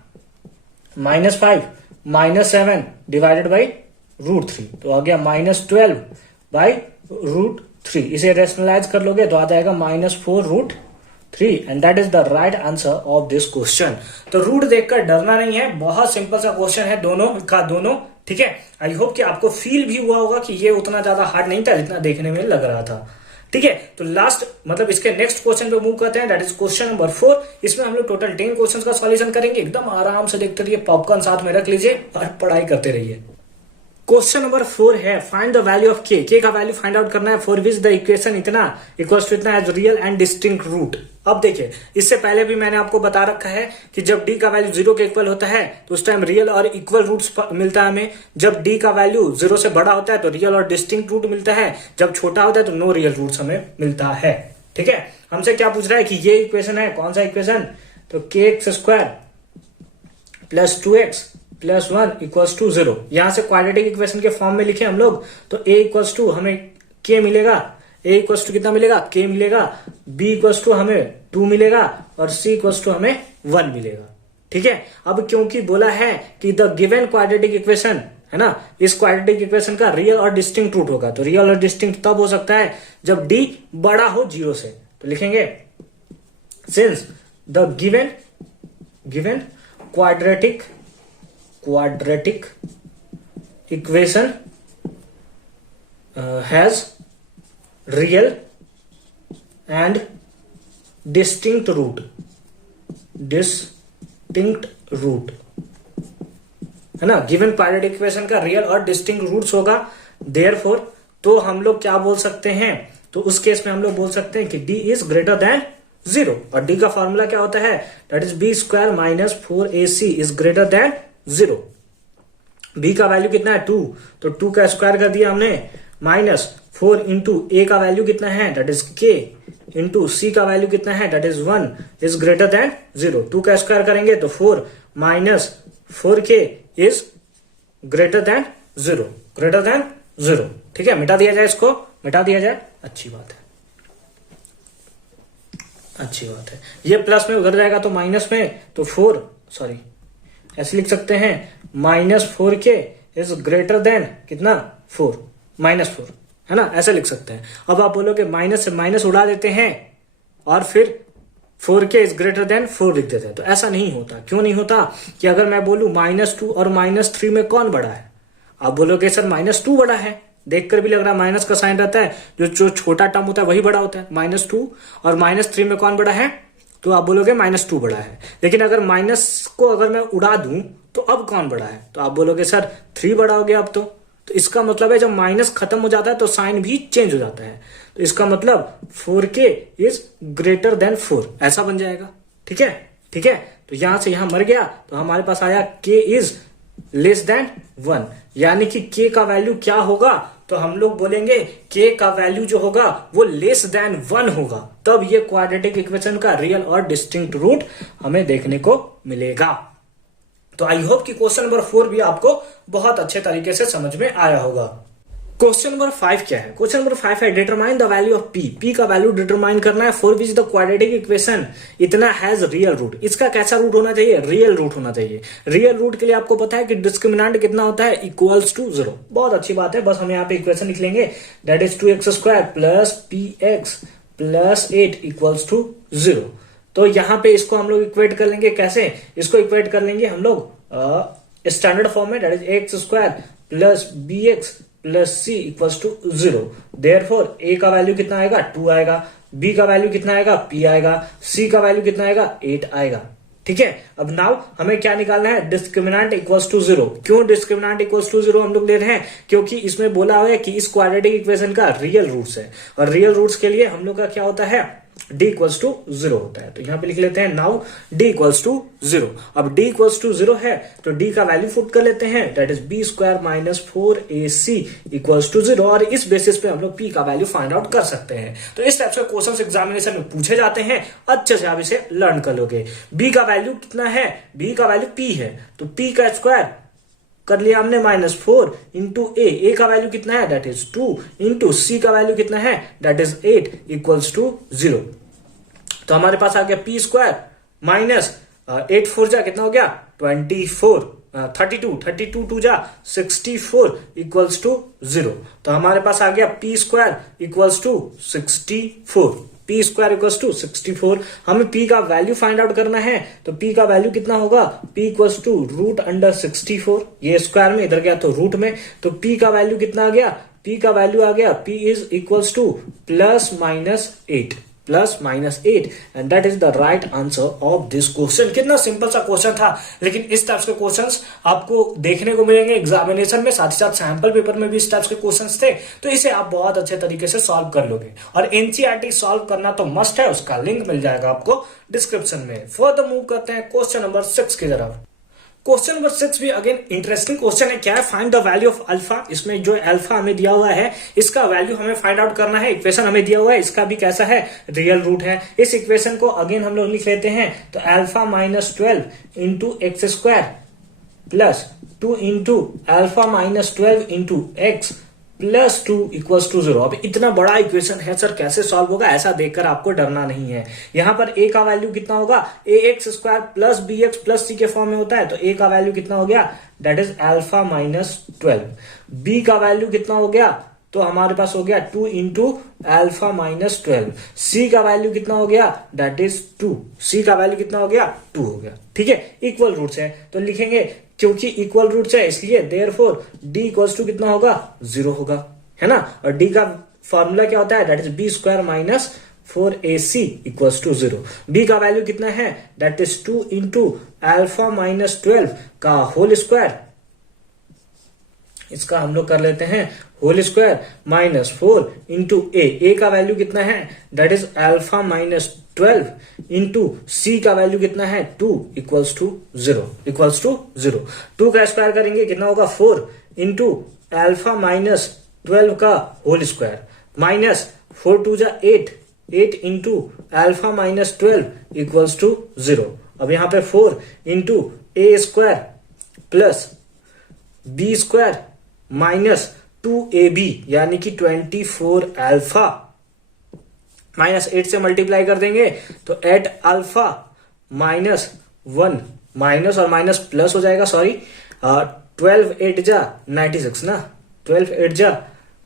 -5 -7 डिवाइडेड बाई √3, तो आ गया -12/√3। इसे रेशनलाइज कर लोगे तो आ जाएगा -4√3 and that is the right answer of this question. तो रूट देखकर डरना नहीं है, बहुत सिंपल सा क्वेश्चन है दोनों का दोनों। ठीक है, आई होप कि आपको फील भी हुआ होगा कि ये उतना ज्यादा हार्ड नहीं था जितना देखने में लग रहा था। ठीक है, तो लास्ट मतलब इसके नेक्स्ट क्वेश्चन पे मूव करते हैं, दैट इज क्वेश्चन नंबर 4। इसमें हम लोग टोटल 10 क्वेश्चन का सॉल्यूशन करेंगे। एकदम आराम से देखते रहिए, पॉपकॉर्न साथ में रख लीजिए और पढ़ाई करते रहिए। क्वेश्चन नंबर 4 है find the value of k का वैल्यू फाइंड आउट करना है फॉर विच द इक्वेशन इतना इक्वल्स टू इतना as real and distinct root. अब देखिए, इससे पहले भी मैंने आपको बता रखा है कि जब डी का वैल्यू 0 के इक्वल होता है तो उस टाइम रियल और इक्वल रूट्स मिलता है हमें। जब डी का वैल्यू 0 से बड़ा होता है तो रियल और डिस्टिंक्ट रूट मिलता है। जब छोटा होता है तो नो रियल रूट्स हमें मिलता है। ठीक है, हमसे क्या पूछ रहा है कि ये इक्वेशन है, कौन सा इक्वेशन, तो के x square plus 2x plus 1 equals to 0। यहां से क्वाड्रेटिक इक्वेशन के फॉर्म में लिखे हम लोग तो a इक्वल्स टू हमें k मिलेगा, a इक्वल्स टू कितना मिलेगा, k मिलेगा, b इक्वल्स टू हमें 2 मिलेगा और c इक्वल्स टू हमें 1 मिलेगा। ठीक है, अब क्योंकि बोला है कि द गिवन क्वाड्रेटिक इक्वेशन है ना, इस क्वाड्रेटिक इक्वेशन का रियल और डिस्टिंक्ट रूट होगा। तो रियल और डिस्टिंक्ट तब हो सकता है जब d बड़ा हो 0 से। तो लिखेंगे since the given quadratic equation has real and distinct root है ना। गिवन क्वाड्रेटिक इक्वेशन का रियल और डिस्टिंक्ट रूट्स होगा, देयरफॉर तो हम लोग क्या बोल सकते हैं, तो उस केस में हम लोग बोल सकते हैं कि d इज ग्रेटर देन 0। और d का फॉर्मूला क्या होता है, that is b square minus 4ac is greater than 0। b का वैल्यू कितना है 2, तो 2 का स्क्वायर कर दिया हमने, माइनस 4 इंटू a का वैल्यू कितना है, that is k, into c का वैल्यू कितना है, that is 1 is greater than 0। 2 का स्क्वायर करेंगे तो 4 minus 4k is greater than 0। ठीक है, मिटा दिया जाए, इसको मिटा दिया जाए, अच्छी बात है। ये प्लस में उधर जाएगा तो माइनस में, तो 4 सॉरी ऐसे लिख सकते हैं, -4k इज ग्रेटर देन कितना 4, -4 है ना, ऐसे लिख सकते हैं। अब आप बोलोगे माइनस से माइनस उड़ा देते हैं और फिर 4k इज ग्रेटर देन 4 लिख देते हैं, तो ऐसा नहीं होता। क्यों नहीं होता कि अगर मैं बोलूं -2 और -3 में कौन बड़ा है, आप बोलोगे सर -2 बड़ा है, देखकर भी लग रहा है माइनस का साइन रहता है, जो छोटा टर्म होता है वही बड़ा होता है। -2 और -3 में कौन बड़ा है, तो आप बोलोगे -2 बड़ा है। लेकिन अगर माइनस को अगर मैं उड़ा दूं तो अब कौन बड़ा है, तो आप बोलोगे सर 3 बड़ा हो गया अब तो इसका मतलब है जब माइनस खत्म हो जाता है तो साइन भी चेंज हो जाता है, तो इसका मतलब 4k इज ग्रेटर देन 4 ऐसा बन जाएगा। ठीक है, तो यहां से यहां मर गया तो हमारे पास आया k इज लेस देन 1, यानी कि k का वैल्यू क्या होगा, तो हम लोग बोलेंगे k का वैल्यू जो होगा वो लेस देन 1 होगा, तब ये क्वाड्रेटिक इक्वेशन का रियल और डिस्टिंक्ट रूट हमें देखने को मिलेगा। तो आई होप कि क्वेश्चन नंबर 4 भी आपको बहुत अच्छे तरीके से समझ में आया होगा। क्वेश्चन नंबर 5 क्या है, क्वेश्चन नंबर 5 है determine the value of p का वैल्यू डिटरमाइन करना है for which the quadratic equation इतना हैज रियल रूट। इसका कैसा रूट होना चाहिए, रियल रूट होना चाहिए। रियल रूट के लिए आपको पता है कि डिस्क्रिमिनेंट कितना होता है, इक्वल्स टू 0। बहुत अच्छी बात है, बस हम यहाँ पे इक्वेशन लिख लेंगे, that is 2x square plus px plus 8 equals to 0। तो यहाँ पे इसको हम लोग इक्वेट कर लेंगे, कैसे, इसको इक्वेट कर लेंगे हम लोग स्टैंडर्ड फॉर्म में, that is x square plus bx plus c equals to 0। Therefore a का वैल्यू कितना आएगा 2 आएगा, b का वैल्यू कितना आएगा p आएगा, c का वैल्यू कितना आएगा 8 आएगा। ठीक है, अब नाउ हमें क्या निकालना है, डिस्क्रिमिनेंट इक्वल्स टू 0। क्यों डिस्क्रिमिनेंट इक्वल्स टू 0 हम लोग ले रहे हैं, क्योंकि इसमें बोला हुआ है कि इस क्वाड्रेटिक इक्वेशन का रियल रूट्स है, और रियल रूट्स के लिए हम लोग का क्या होता है, d इक्वल्स टू 0 होता है। तो यहां पे लिख लेते हैं नाउ d इक्वल्स टू 0। अब d इक्वल्स टू 0 है तो d का वैल्यू पुट कर लेते हैं, that is b square minus 4ac equals to 0, और इस बेसिस पे हम लोग p का वैल्यू फाइंड आउट कर सकते हैं। तो इस टाइप से क्वेश्चंस एग्जामिनेशन में पूछे जाते हैं, अच्छे से आप इसे लर्न कर लोगे। b का वैल्यू कितना है, b का वैल्यू p है, तो p का स्क्वायर कर लिया हमने -4 इंटू a का वैल्यू कितना है, दैट इज 2 इंटू c का वैल्यू कितना है, दैट इज 8 इक्वल्स टू 0। तो हमारे पास आ गया p स्क्वायर माइनस 8 4 जा कितना हो गया 24, 32 2 जा 64 इक्वल्स टू 0। तो हमारे पास आ गया p square equals to 64, p p square equals to 64। हमें पी का वैल्यू फाइंड आउट करना है, तो पी का वैल्यू कितना होगा, p equals to root under 64। ये स्क्वायर में इधर गया तो रूट में, तो पी का वैल्यू कितना आ गया, पी का वैल्यू आ गया, p is equals to +-8 +-8 and that is the right answer of this question. कितना सिंपल सा क्वेश्चन था, लेकिन इस टाइप के क्वेश्चंस आपको देखने को मिलेंगे एग्जामिनेशन में, साथ ही साथ सैंपल पेपर में भी इस टाइप के क्वेश्चंस थे, तो इसे आप बहुत अच्छे तरीके से सॉल्व कर लोगे। और एनसीईआरटी सॉल्व करना तो मस्ट है, उसका लिंक मिल जाएगा आपको डिस्क्रिप्शन में। फर्दर मूव करते हैं क्वेश्चन नंबर 6 की तरफ। क्वेश्चन नंबर 6 भी अगेन इंटरेस्टिंग क्वेश्चन है। क्या है, find the value of alpha. इसमें जो अल्फा हमें दिया हुआ है, इसका वैल्यू हमें फाइंड आउट करना है। इक्वेशन हमें दिया हुआ है, इसका भी कैसा है, रियल रूट है। इस इक्वेशन को अगेन हम लोग लिख लेते हैं, तो alpha -12 into x square plus 2 into alpha -12 into x plus 2 equals to 0। अब इतना बड़ा इक्वेशन है सर, कैसे सॉल्व होगा, ऐसा देखकर आपको डरना नहीं है। यहां पर a का वैल्यू कितना होगा, ax² plus bx plus c के फॉर्म में होता है, तो a का वैल्यू कितना हो गया, दैट इज अल्फा -12। b का वैल्यू कितना हो गया, तो हमारे पास हो गया 2 इंटू अल्फा -12। c का वैल्यू कितना हो गया, दैट इज 2। c का वैल्यू कितना हो गया, 2 हो गया। ठीक है, इक्वल रूट्स है तो लिखेंगे, क्योंकि इक्वल रूट्स है इसलिए देयरफॉर d इक्वल्स टू कितना होगा, 0 होगा, है ना। और d का फॉर्मूला क्या होता है, that is b² - 4ac equals to 0। b का वैल्यू कितना है, दैट इज 2 इंटू अल्फा -12 का होल स्क्वायर, इसका हम लोग कर लेते हैं होल स्क्वायर -4 इंटू ए का वैल्यू कितना है, दैट इज अल्फा -12 इंटू सी का वैल्यू कितना है, 2 इक्वल्स टू 0। 2 का स्क्वायर करेंगे कितना होगा, 4 इंटू अल्फा -12 का होल स्क्वायर माइनस 4 2 जा 8 इंटू अल्फा -12 इक्वल्स टू 0। अब यहां पे 4 into a square plus b square minus 2ab यानी कि 24 अल्फा -8 से मल्टीप्लाई कर देंगे तो 8 अल्फा -1 माइनस और माइनस प्लस हो जाएगा, सॉरी 12 8 जा 96 ना, 12 8 जा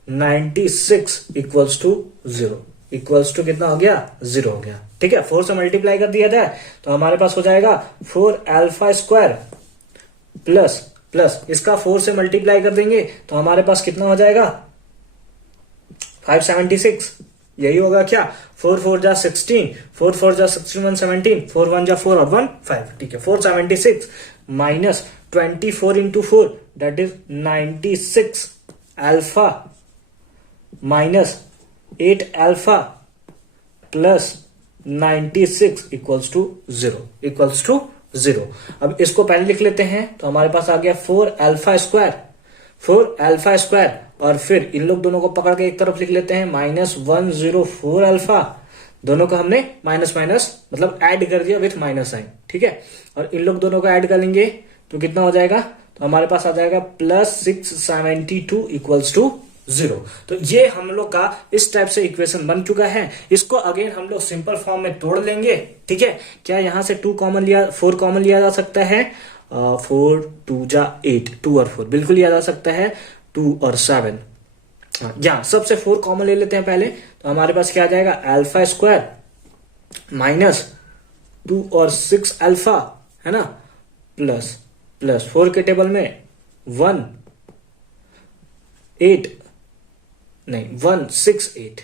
96 इक्वल्स टू 0। इक्वल्स टू कितना हो गया, 0 हो गया। ठीक है, 4 से मल्टीप्लाई कर दिया जाए तो हमारे पास हो जाएगा 4 अल्फा स्क्वायर प्लस इसका 4 से मल्टीप्लाई कर देंगे तो हमारे पास कितना हो जाएगा, 576। यही होगा क्या, 4 4 जा 16, 4 4 जा 16 1 17, 4 1 जा 4 और 1 5। ठीक है, 476 minus 24 into 4 that is 96 alpha minus 8 alpha plus 96 equals to 0। अब इसको पहले लिख लेते हैं, तो हमारे पास आ गया 4 अल्फा स्क्वायर और फिर इन लोग दोनों को पकड़ के एक तरफ लिख लेते हैं -104 अल्फा। दोनों को हमने माइनस मतलब ऐड कर दिया विथ माइनस साइन। ठीक है, और इन लोग दोनों को ऐड कर लेंगे तो कितना हो जाएगा, तो हमारे पास आ जाएगा +672 इक्वल्स टू 0। तो ये हम लोग का इस टाइप से इक्वेशन बन चुका है। इसको अगेन हम लोग सिंपल फॉर्म में तोड़ लेंगे। ठीक है, क्या यहां से 4 कॉमन लिया जा सकता है, 4 2 जा 8, 2 और 4 बिल्कुल लिया जा सकता है, 2 और 7। यहाँ सबसे 4 कॉमन ले लेते हैं पहले, तो हमारे पास क्या आ जाएगा, अल्फा स्क्वायर माइनस 2 और 6 अल्फा, है ना, प्लस 4 के टेबल में 168।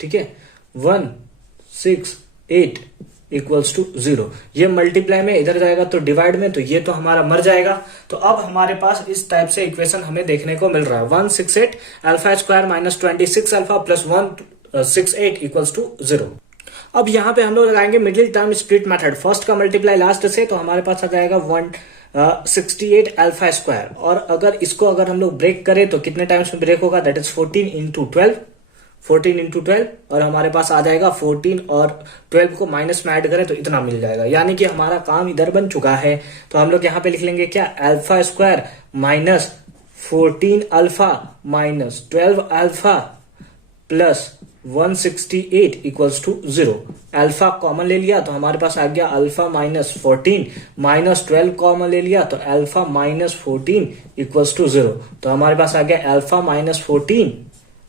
ठीक है, 168 इक्वल्स टू 0। ये मल्टीप्लाई में इधर जाएगा तो डिवाइड में, तो ये तो हमारा मर जाएगा। तो अब हमारे पास इस टाइप से इक्वेशन हमें देखने को मिल रहा है, 168 alpha square minus 26 alpha plus 168 equals to 0। अब यहाँ पे हम लोग लगाएंगे middle term split method. First का मल्टीप्लाई लास्ट से, तो हमारे पास आ जाएगा 168 अल्फा स्क्वायर, और अगर इसको हम लोग ब्रेक करें तो कितने टाइम्स में ब्रेक होगा, दैट इज 14 इंटू 12 और हमारे पास आ जाएगा 14 और 12 को माइनस में ऐड करें तो इतना मिल जाएगा, यानी कि हमारा काम इधर बन चुका है। तो हम लोग यहाँ पे लिख लेंगे क्या, alpha square minus 14 alpha minus 12 alpha plus 168 equals to 0। Alpha common ले लिया तो हमारे पास आ गया अल्फा माइनस 14 माइनस 12 कॉमन ले लिया तो अल्फा माइनस 14 इक्वल्स टू 0। तो हमारे पास आ गया अल्फा माइनस 14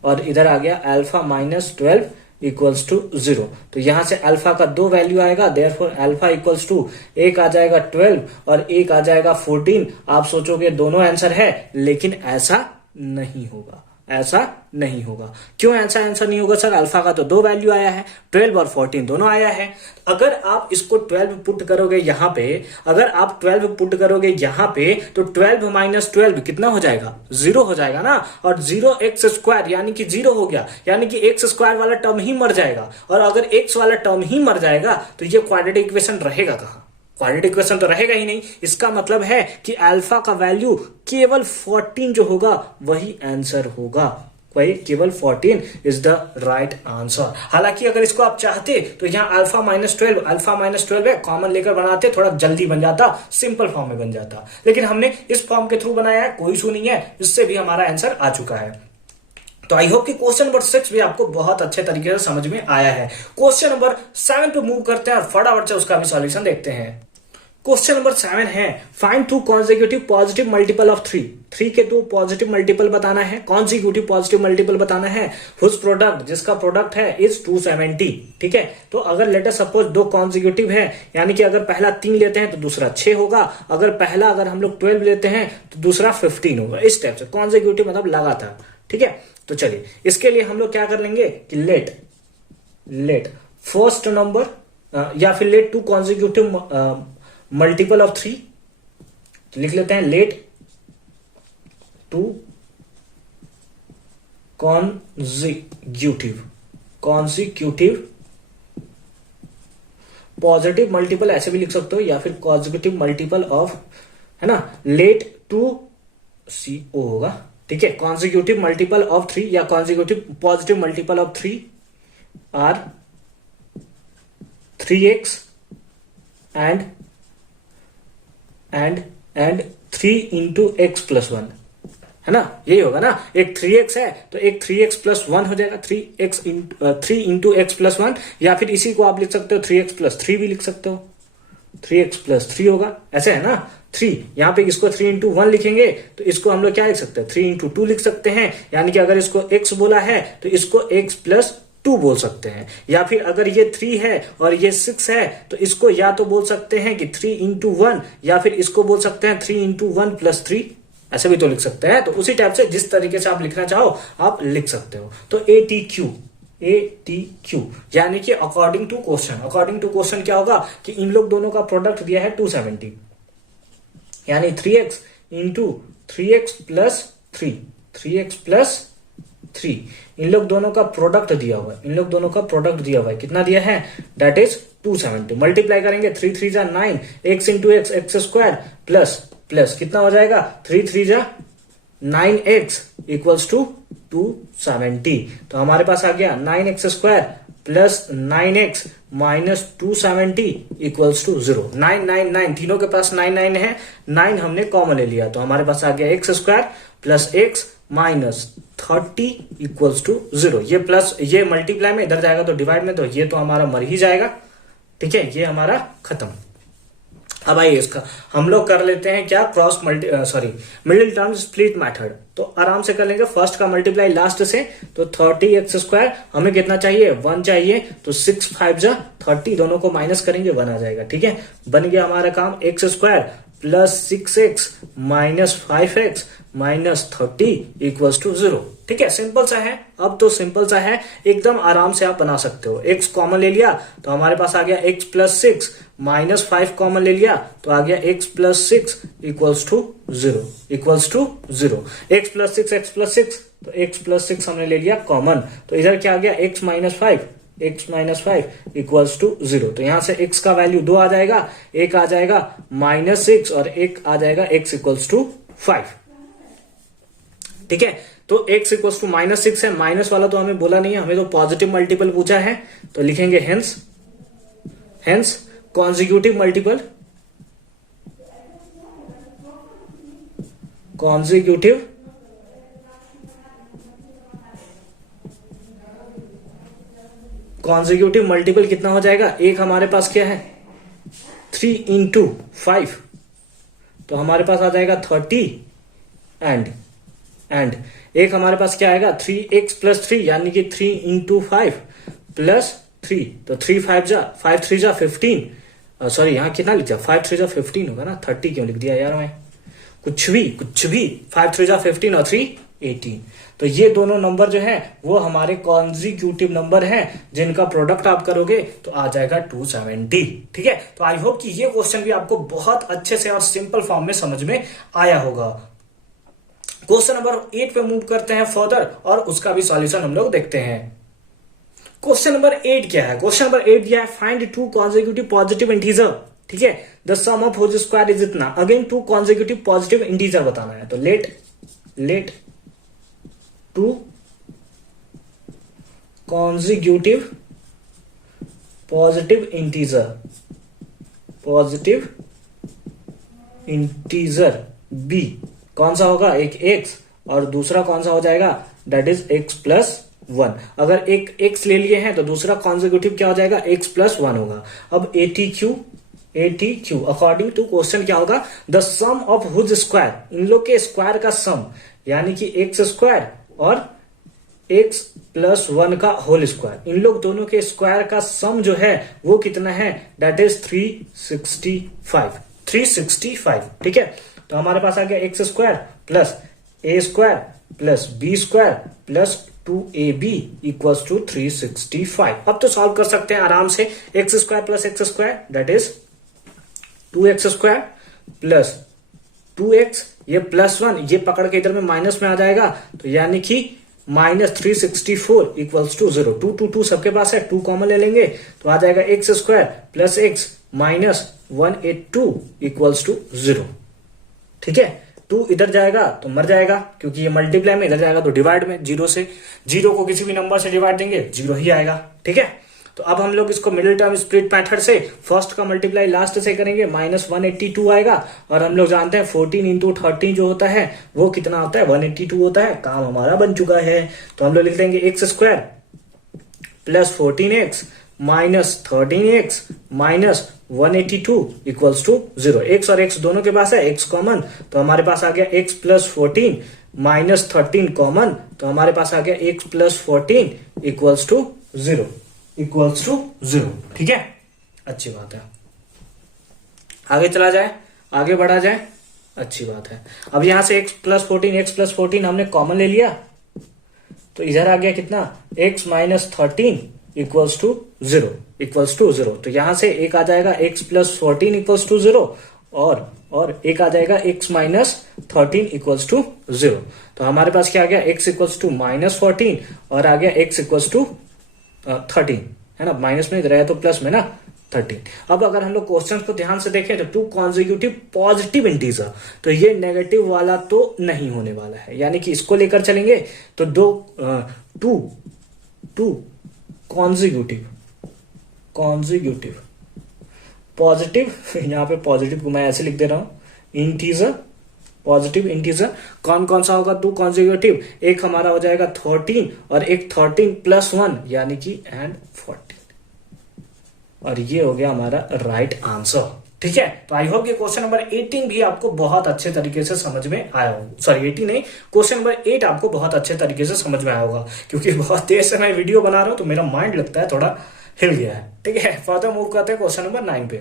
और इधर आ गया अल्फा माइनस 12 इक्वल्स टू 0। तो यहां से अल्फा का 2 वैल्यू आएगा, देयरफॉर अल्फा इक्वल्स टू एक आ जाएगा 12 और एक आ जाएगा 14। आप सोचोगे दोनों आंसर है, लेकिन ऐसा नहीं होगा, ऐसा नहीं होगा। क्यों ऐसा आंसर नहीं होगा सर? अल्फा का तो 2 वैल्यू आया है, 12 और 14 दोनों आया है। अगर आप इसको 12 पुट करोगे यहां पे, अगर आप 12 पुट करोगे यहां पे, तो 12 माइनस 12 कितना हो जाएगा? 0 हो जाएगा ना। और 0x² यानी कि 0 हो गया, यानी कि x² वाला टर्म ही मर जाएगा। और अगर x वाला टर्म ही मर जाएगा तो ये क्वाड्रेटिक इक्वेशन रहेगा कहां? क्वाड्रेटिक इक्वेशन तो रहेगा ही नहीं। इसका मतलब है कि अल्फा का वैल्यू केवल 14 जो होगा वही आंसर होगा। वही केवल 14 इज द राइट आंसर। हालांकि अगर इसको आप चाहते तो यहां अल्फा माइनस 12 है, कॉमन लेकर बनाते, थोड़ा जल्दी बन जाता, सिंपल फॉर्म में बन जाता। लेकिन हमने इस फॉर्म के थ्रू बनाया है, कोई इशू नहीं है, इससे भी हमारा आंसर आ चुका है। तो आई होप कि क्वेश्चन नंबर 6 भी आपको बहुत अच्छे तरीके से समझ में आया है। क्वेश्चन नंबर 7 पे मूव करते हैं और फटाफट से उसका भी सॉल्यूशन देखते हैं। क्वेश्चन नंबर 7 है, find 2 consecutive positive multiple of 3। 3 के 2 पॉजिटिव मल्टीपल बताना है, कॉन्जिक्यूटिव पॉजिटिव मल्टीपल बताना है, हुज प्रोडक्ट, जिसका प्रोडक्ट है इज 270। ठीक है, तो अगर लेट अस सपोज 2 कॉन्जिक्यूटिव है, यानी कि अगर पहला 3 लेते हैं तो दूसरा 6 होगा, अगर हम लोग 12 लेते हैं तो दूसरा 15 होगा। इस टाइप से कॉन्जिक्यूटिव मतलब लगातार। ठीक है, तो चलिए इसके लिए हम लोग क्या कर लेंगे कि लेट फर्स्ट नंबर या फिर लेट 2 कॉन्जिक्यूटिव मल्टीपल ऑफ 3 लिख लेते हैं। लेट 2 कॉन्जिक्यूटिव पॉजिटिव मल्टीपल ऐसे भी लिख सकते हो, या फिर कॉन्जिक्यूटिव मल्टीपल ऑफ, है ना, लेट 2 CO होगा। ठीक है, कॉन्जिक्यूटिव मल्टीपल ऑफ 3 या consecutive positive multiple of 3 are 3x and 3 into x plus 1, है ना, यही होगा ना। एक 3x है तो एक 3x प्लस 1 हो जाएगा, 3 इंटू एक्स प्लस 1, या फिर इसी को आप लिख सकते हो 3x प्लस 3 भी लिख सकते हो, 3x प्लस 3 होगा, ऐसे है ना। 3 यहां पे इसको 3 इंटू 1 लिखेंगे तो इसको हम लोग क्या लिख सकते हैं, 3 इंटू 2 लिख सकते हैं, यानी कि अगर इसको x बोला है तो इसको x प्लस 2 बोल सकते हैं। या फिर अगर ये 3 है और ये 6 है तो इसको या तो बोल सकते हैं कि 3 इंटू 1, या फिर इसको बोल सकते हैं 3 इंटू 1 प्लस 3, ऐसे भी तो लिख सकते हैं। तो उसी टाइप से जिस तरीके से आप लिखना चाहो आप लिख सकते हो। तो ATQ यानी कि अकॉर्डिंग टू क्वेश्चन क्या होगा कि इन लोग दोनों का प्रोडक्ट दिया है 270, यानी 3x इंटू 3x प्लस 3 इन लोग दोनों का प्रोडक्ट दिया हुआ है, कितना दिया है, दैट इज 270। मल्टीप्लाई करेंगे 3 3 जा 9, x into x square plus कितना हो जाएगा, 3 3 जा 9x इक्वल्स टू 270। तो हमारे पास आ गया 9x स्क्वायर plus 9x minus 270 equals to 0। 9 तीनों के पास 9 है, 9 हमने कॉमन ले लिया तो हमारे पास आ गया x square plus x minus 30 equals to 0। ये प्लस ये मल्टीप्लाई में इधर जाएगा तो डिवाइड में, तो ये तो हमारा मर ही जाएगा। ठीक है, ये हमारा खत्म। अब आइए इसका हम लोग कर लेते हैं क्या, मिडिल टर्म स्प्लिट मेथड। तो आराम से कर लेंगे। फर्स्ट का मल्टीप्लाई लास्ट से, तो 30x स्क्वायर हमें कितना चाहिए, 1 चाहिए, तो 6 5 जा 30, दोनों को माइनस करेंगे 1 आ जाएगा। ठीक है, बन गया हमारा काम। x square plus 6x minus 5x minus 30 equals to 0। ठीक है, सिंपल सा है। अब तो सिंपल सा है, एकदम आराम से आप बना सकते हो। x कॉमन ले लिया तो हमारे पास आ गया x प्लस 6 माइनस 5 कॉमन ले लिया तो आ गया x plus 6 equals to 0 x plus 6 तो x प्लस 6 हमने ले लिया कॉमन, तो इधर क्या आ गया x माइनस 5 इक्वल्स टू 0। तो यहां से x का वैल्यू 2 आ जाएगा, एक आ जाएगा माइनस 6 और एक आ जाएगा x इक्वल्स टू 5। ठीक है, तो x इक्वल्स टू माइनस 6 है, माइनस वाला तो हमें बोला नहीं है, हमें तो पॉजिटिव मल्टीपल पूछा है, तो लिखेंगे हेंस कॉन्जिक्यूटिव मल्टीपल कितना हो जाएगा, एक हमारे पास क्या है 3 इंटू 5, तो हमारे पास आ जाएगा 30 एंड एक हमारे पास क्या आएगा 3x प्लस 3 यानी कि 3 इंटू 5 प्लस 3, तो 3 5 जा 5 3 जा 15, सॉरी यहाँ कितना लिख दिया, 5 3 जा 15 होगा ना, 30 क्यों लिख दिया यार मैं, कुछ भी 5 3 जा 15 और 3 18। तो ये दोनों नंबर जो है वो हमारे कॉन्जिक्यूटिव नंबर हैं, जिनका प्रोडक्ट आप करोगे तो आ जाएगा 270। ठीक है, तो आई होप कि ये क्वेश्चन भी आपको बहुत अच्छे से और सिंपल फॉर्म में समझ में आया होगा। क्वेश्चन नंबर 8 पे मूव करते हैं फर्दर और उसका भी सॉल्यूशन हम लोग देखते हैं। क्वेश्चन नंबर 8 क्या है? क्वेश्चन नंबर 8 दिया है find two consecutive positive integer. ठीक है, the sum of whole square is इतना, again two consecutive positive integer बताना है। तो let two consecutive positive integer be कौन सा होगा, एक x और दूसरा कौन सा हो जाएगा, दैट इज x प्लस 1। अगर एक x ले लिए हैं तो दूसरा कॉन्जिक्यूटिव क्या हो जाएगा, x प्लस 1 होगा। अब ATQ अकॉर्डिंग टू क्वेश्चन क्या होगा, the sum of whose square, इन लोग के स्क्वायर का सम, यानी कि x स्क्वायर और x प्लस 1 का होल स्क्वायर, इन लोग दोनों के स्क्वायर का सम जो है वो कितना है, दैट इज 365। ठीक है, तो हमारे पास आ गया x square plus a square plus b square plus 2ab equals to 365। अब तो सॉल्व कर सकते हैं आराम से। x square plus x square that is 2x square plus 2x, ये प्लस 1 ये पकड़ के इधर में माइनस में आ जाएगा, तो यानी कि माइनस 364 इक्वल्स टू 0। 2 सबके पास है, 2 कॉमन ले लेंगे तो आ जाएगा x square plus x minus 182 equals to 0। ठीक है, 2 इधर जाएगा तो मर जाएगा, क्योंकि ये मल्टीप्लाई में, इधर जाएगा तो डिवाइड में, 0 से 0 को किसी भी नंबर से डिवाइड देंगे 0 ही आएगा। ठीक है, तो अब हम लोग इसको मिडिल टर्म स्प्लिट मेथड से फर्स्ट का मल्टीप्लाई लास्ट से करेंगे, माइनस 182 आएगा, और हम लोग जानते हैं 14 इंटू 13 जो होता है वो कितना होता है, 182 होता है। काम हमारा बन चुका है, तो हम लोग लिख देंगे x square plus 14x minus 13x minus 182 equals to 0। x और x दोनों के पास है, x कॉमन, तो हमारे पास आ गया x प्लस 14 माइनस 13 कॉमन, तो हमारे पास आ गया x प्लस 14 इक्वल्स टू 0। ठीक है, अच्छी बात है। आगे चला जाए, आगे बढ़ा जाए, अच्छी बात है। अब यहां से x प्लस 14 हमने कॉमन ले लिया, तो इधर आ गया कितना, x माइनस 13 इक्वल्स टू 0। तो यहां से एक आ जाएगा x प्लस 14 इक्वल्स टू 0 और एक आ जाएगा x माइनस 13 इक्वल्स टू 0। तो हमारे पास क्या आ गया, x इक्वल्स टू माइनस 14 और आ गया x इक्वल्स टू 13, है ना, माइनस में रहे तो प्लस में ना 13। अब अगर हम लोग क्वेश्चन को ध्यान से देखें तो 2 कॉन्जिक्यूटिव पॉजिटिव इंटीजर, तो ये नेगेटिव वाला तो नहीं होने वाला है, यानी कि इसको लेकर चलेंगे तो टू कॉन्जिक्यूटिव पॉजिटिव, यहां पे पॉजिटिव को मैं ऐसे लिख दे रहा हूं, इंटीजर, पॉजिटिव इंटीजर कौन सा होगा, 2 कॉन्जिक्यूटिव, एक हमारा हो जाएगा 13 और एक 13 प्लस 1 यानी कि एंड 14, और ये हो गया हमारा राइट आंसर। ठीक है, तो आई होप कि क्वेश्चन नंबर 18 भी आपको बहुत अच्छे तरीके से समझ में आया होगा। सॉरी 18 नहीं, क्वेश्चन नंबर 8 आपको बहुत अच्छे तरीके से समझ में आया होगा, क्योंकि बहुत देर से मैं वीडियो बना रहा हूं तो मेरा माइंड लगता है थोड़ा हिल गया है। ठीक है, फर्दर मूव करते हैं क्वेश्चन नंबर 9 पे।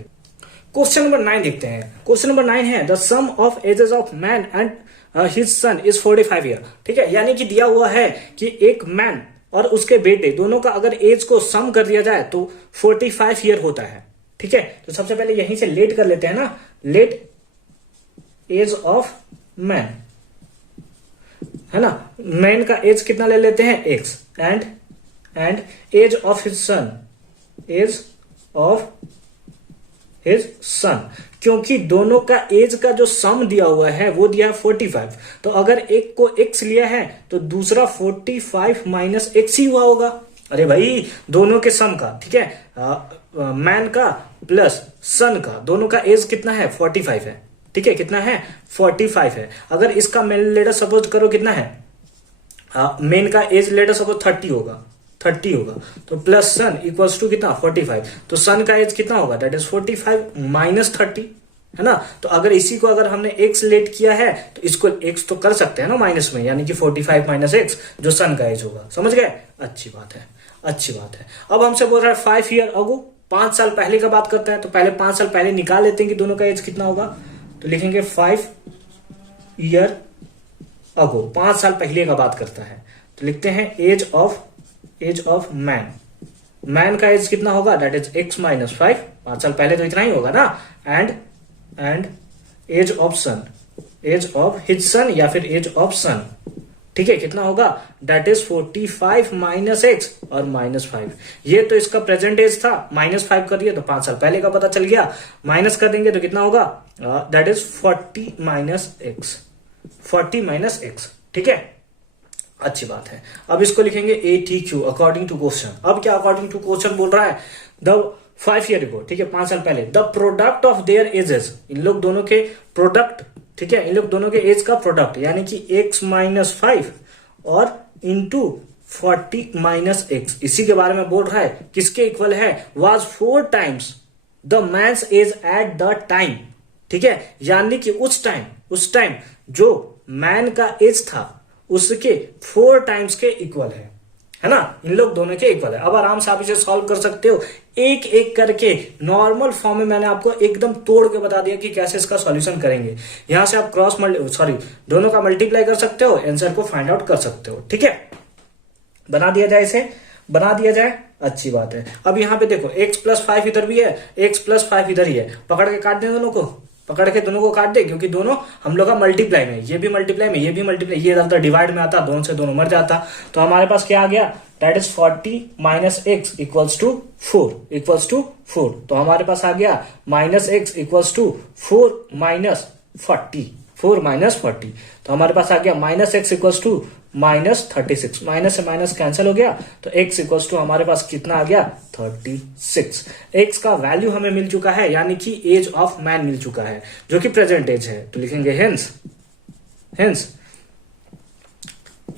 क्वेश्चन नंबर 9 देखते हैं। क्वेश्चन नंबर 9 है the sum of ages of man and his son is 45 year. ठीक है, यानी कि दिया हुआ है कि एक मैन और उसके बेटे दोनों का अगर एज को सम कर दिया जाए तो 45 ईयर होता है। ठीक है, तो सबसे पहले यहीं से लेट कर लेते हैं ना, लेट एज ऑफ मैन, है ना, मैन का एज कितना ले लेते हैं x, and age of his son, age of his son, क्योंकि दोनों का एज का जो सम दिया हुआ है वो दिया है 45, तो अगर एक को x लिया है तो दूसरा 45 माइनस x ही हुआ होगा। अरे भाई, दोनों के सम का, ठीक है, मैन का प्लस सन का, दोनों का एज कितना है, 45 है। ठीक है, कितना है, 45 है। अगर इसका मेन लेटर सपोज करो कितना है, मेन का एज लेटर सपोज 30 होगा, तो प्लस सन इक्वल्स टू कितना, 45, तो सन का एज कितना होगा, दैट इज 45 माइनस 30, है ना। तो अगर इसी को अगर हमने x लेट किया है तो इसको x तो कर सकते हैं ना माइनस में, यानी कि 45 माइनस x जो सन का एज होगा। समझ गए, अच्छी बात है। अच्छी बात है। अब हमसे बोल रहा है 5 ईयर अगो, 5 साल पहले का बात करते हैं, तो पहले 5 साल पहले निकाल लेते हैं कि दोनों का एज कितना होगा। तो लिखेंगे 5 ईयर अगो, 5 साल पहले का बात करता है, तो लिखते हैं एज ऑफ मैन का एज कितना होगा, दैट इज x माइनस 5, 5 साल पहले तो इतना ही होगा ना। And age of son, age of his son या फिर एज ऑफ सन, ठीक है, कितना होगा, दैट इज 45 माइनस एक्स और माइनस 5। ये तो इसका प्रेजेंट एज था, माइनस 5 कर दिया तो 5 साल पहले का पता चल गया, माइनस कर देंगे तो कितना होगा, that is 40 minus x, 40 minus x, ठीक है, अच्छी बात है। अब इसको लिखेंगे ATQ अकॉर्डिंग टू क्वेश्चन। अब क्या अकॉर्डिंग टू क्वेश्चन बोल रहा है, द 5 ईयर अगो, ठीक है, 5 साल पहले, the product of their ages, इन लोग दोनों के प्रोडक्ट, ठीक है, इन लोग दोनों के एज का प्रोडक्ट यानी कि x माइनस 5 और इंटू 40 माइनस एक्स, इसी के बारे में बोल रहा है, किसके इक्वल है, was 4 times the man's age at the time, ठीक है, यानी कि उस टाइम जो मैन का एज था उसके 4 टाइम्स के इक्वल है ना, इन लोग दोनों के इक्वल है। अब आराम से आप इसे सॉल्व कर सकते हो एक एक करके, नॉर्मल फॉर्म में मैंने आपको एकदम तोड़ के बता दिया कि कैसे इसका सॉल्यूशन करेंगे। यहां से आप दोनों का मल्टीप्लाई कर सकते हो, आंसर को फाइंड आउट कर सकते हो, ठीक है, बना दिया जाए, इसे बना दिया जाए, अच्छी बात है। अब यहाँ पे देखो x प्लस 5 इधर भी है, x प्लस 5 इधर ही है, पकड़ के काट दे दोनों को, पकड़ के दोनों को काट दे, क्योंकि दोनों हम लोग का मल्टीप्लाई में, ये भी मल्टीप्लाई में, ये भी मल्टीप्लाई, ये रहता डिवाइड में आता, दोनों से दोनों मर जाता, तो हमारे पास क्या आ गया, that is 40 minus x equals to 4, तो हमारे पास आ गया minus x equals to 4 minus 40, तो हमारे पास आ गया minus x equals to minus 36, minus से माइनस कैंसिल हो गया, तो x इक्वल्स टू हमारे पास कितना आ गया, 36। x का वैल्यू हमें मिल चुका है, यानी कि एज ऑफ मैन मिल चुका है, जो कि प्रेजेंट एज है, तो लिखेंगे हेंस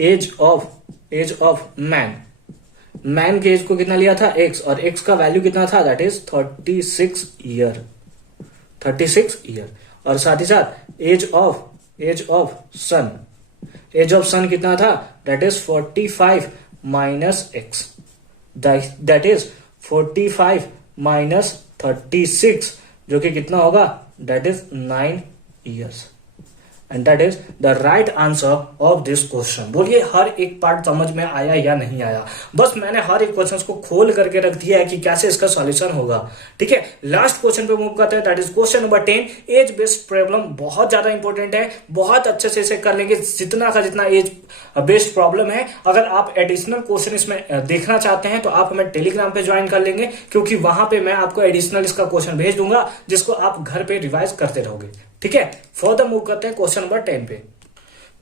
एज ऑफ मैन के एज को कितना लिया था, x, और x का वैल्यू कितना था, दैट इज 36 ईयर, और साथ ही साथ एज ऑफ सन कितना था, that is 45 minus x, that is 45 minus 36, जो कि कितना होगा, that is 9 years, and that is the right answer of this question. बोलिए हर एक पार्ट समझ में आया या नहीं आया, बस मैंने हर एक क्वेश्चन को खोल करके रख दिया है कि कैसे इसका सॉल्यूशन होगा, ठीक है। लास्ट क्वेश्चन पे मूव करते हैं, that is question number 10, age based problem, बहुत ज्यादा इंपॉर्टेंट है, बहुत अच्छे से इसे कर लेंगे, जितना का जितना एज बेस्ड प्रॉब्लम है। अगर आप एडिशनल क्वेश्चन इसमें देखना चाहते हैं तो आप हमें टेलीग्राम पे ज्वाइन कर लेंगे, क्योंकि वहां पे मैं आपको एडिशनल इसका क्वेश्चन भेज दूंगा, जिसको आप घर पे रिवाइज करते रहोगे, ठीक है। फर्दर मूव करते हैं क्वेश्चन नंबर 10 पे।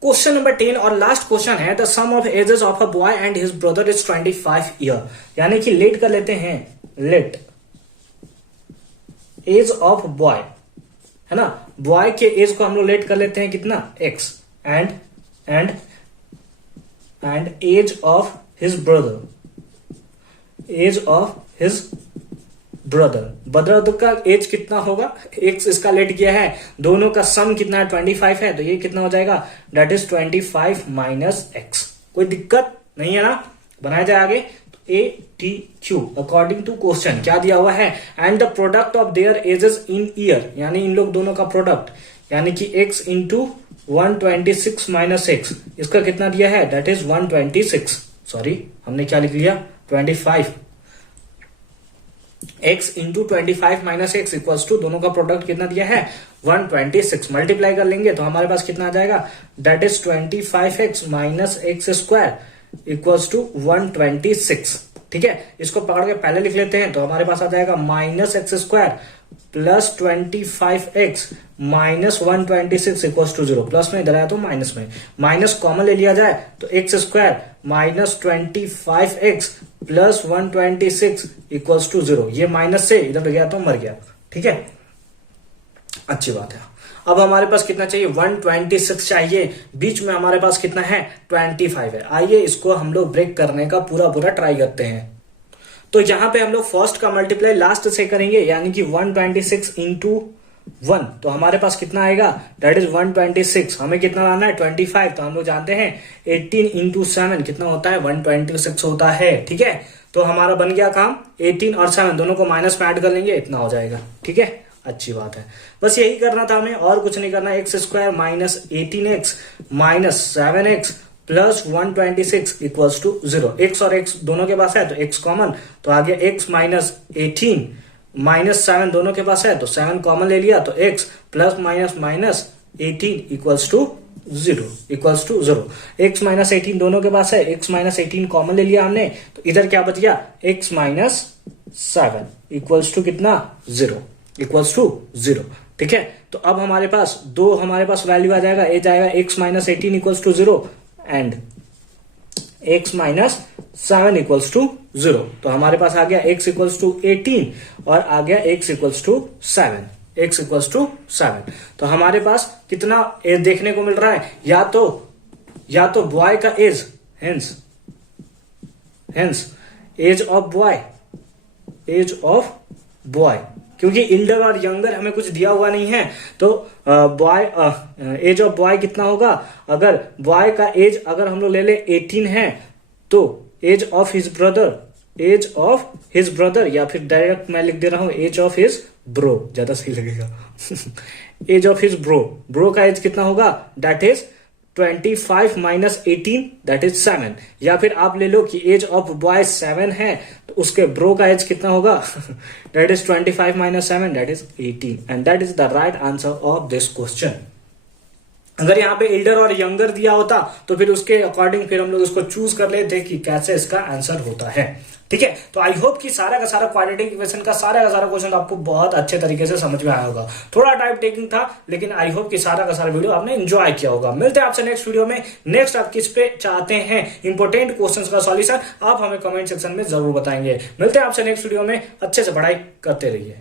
क्वेश्चन नंबर 10 और लास्ट क्वेश्चन है, the sum of ages of a boy and his brother is 25 year, यानी कि लेट कर लेते हैं, लेट एज ऑफ बॉय, है ना, बॉय के एज को हम लोग लेट कर लेते हैं कितना, x, and age of his brother का एज कितना होगा, x इसका लेट किया है, दोनों का सम कितना है, 25 है, तो ये कितना हो जाएगा, दैट इज 25 माइनस एक्स। कोई दिक्कत नहीं है ना, बनाया जाए आगे। ATQ अकॉर्डिंग टू क्वेश्चन क्या दिया हुआ है, and the product of their ages in year, यानी इन लोग दोनों का प्रोडक्ट, यानी कि x इंटू 126 माइनस एक्स, इसका कितना दिया है, दैट इज 126, सॉरी हमने क्या लिख लिया, 25, x into 25 minus x equals to, दोनों का प्रोडक्ट कितना दिया है, 126, मल्टीप्लाई कर लेंगे तो हमारे पास कितना आ जाएगा, that is 25x minus x square equals to 126, ठीक है। इसको पकड़ के पहले लिख लेते हैं, तो हमारे पास आ जाएगा minus x square plus 25x minus 126 equals to 0, plus में इधर आया तो माइनस में, माइनस कॉमन ले लिया जाए तो x square minus 25x plus 126 equals to 0, ये माइनस से इधर गया तो मर गया, ठीक है, अच्छी बात है। अब हमारे पास कितना चाहिए, 126 चाहिए, बीच में हमारे पास कितना है, 25 है। आइए इसको हम लोग ब्रेक करने का पूरा ट्राई करते हैं। तो यहां पे हम लोग फर्स्ट का मल्टीप्लाई लास्ट से करेंगे, यानी कि 126 इंटू 1, तो हमारे पास कितना आएगा, दैट इज 126, हमें कितना लाना है, 25, तो हम लोग जानते हैं 18 इंटू 7 कितना होता है, 126 होता है, ठीक है। तो हमारा बन गया काम 18 और 7 दोनों को माइनस में ऐड कर लेंगे, इतना हो जाएगा। ठीक है, अच्छी बात है। बस यही करना था हमें, और कुछ नहीं करना। X square minus 18x minus 7x plus 126 equals to 0। X और एक्स दोनों के पास है तो एक्स कॉमन, तो आ गया एक्स माइनस 18 माइनस 7 दोनों के पास है तो 7 कॉमन ले लिया, तो x plus minus minus 18 equals to 0। X minus 18 दोनों के पास है, एक्स माइनस 18 कॉमन ले लिया हमने, तो इधर क्या बच गया, एक्स माइनस 7 इक्वल्स टू कितना, 0। ठीक है, तो अब हमारे पास वैल्यू आ जाएगा, ए जाएगा x minus 18 equals to 0 and x minus 7 equals to 0। तो हमारे पास आ गया x इक्वल्स टू 18 और आ गया x इक्वल्स टू 7। तो हमारे पास कितना एज देखने को मिल रहा है, या तो बॉय का age, hence age of boy, क्योंकि इल्डर और यंगर हमें कुछ दिया हुआ नहीं है, तो बॉय एज ऑफ बॉय कितना होगा, अगर बॉय का एज अगर हम लोग ले ले 18 है, तो एज ऑफ हिज ब्रदर या फिर डायरेक्ट मैं लिख दे रहा हूं एज ऑफ हिज ब्रो, ज्यादा सही लगेगा। एज ऑफ हिज ब्रो का एज कितना होगा, that is 25 minus 18 that is 7, या फिर आप ले लो कि एज ऑफ बॉय 7 है तो उसके ब्रो का एज कितना होगा, that is 25 minus 7 that is 18, and that is the right answer of this question. अगर यहाँ पे एल्डर और यंगर दिया होता तो फिर उसके अकॉर्डिंग फिर हम लोग इसको चूज कर लेते कि कैसे इसका आंसर होता है। ठीक है, तो आई होप कि सारा का सारा क्वाड्रेटिक इक्वेशन का सारा क्वेश्चन आपको बहुत अच्छे तरीके से समझ में आया होगा। थोड़ा टाइम टेकिंग था, लेकिन आई होप कि सारा का सारा वीडियो आपने एंजॉय किया होगा। मिलते हैं आपसे नेक्स्ट वीडियो में। नेक्स्ट आप किस पे चाहते हैं इंपोर्टेंट क्वेश्चंस का सॉल्यूशन, आप हमें कमेंट सेक्शन में जरूर बताएंगे। मिलते हैं आपसे नेक्स्ट वीडियो में, अच्छे से पढ़ाई करते रहिए।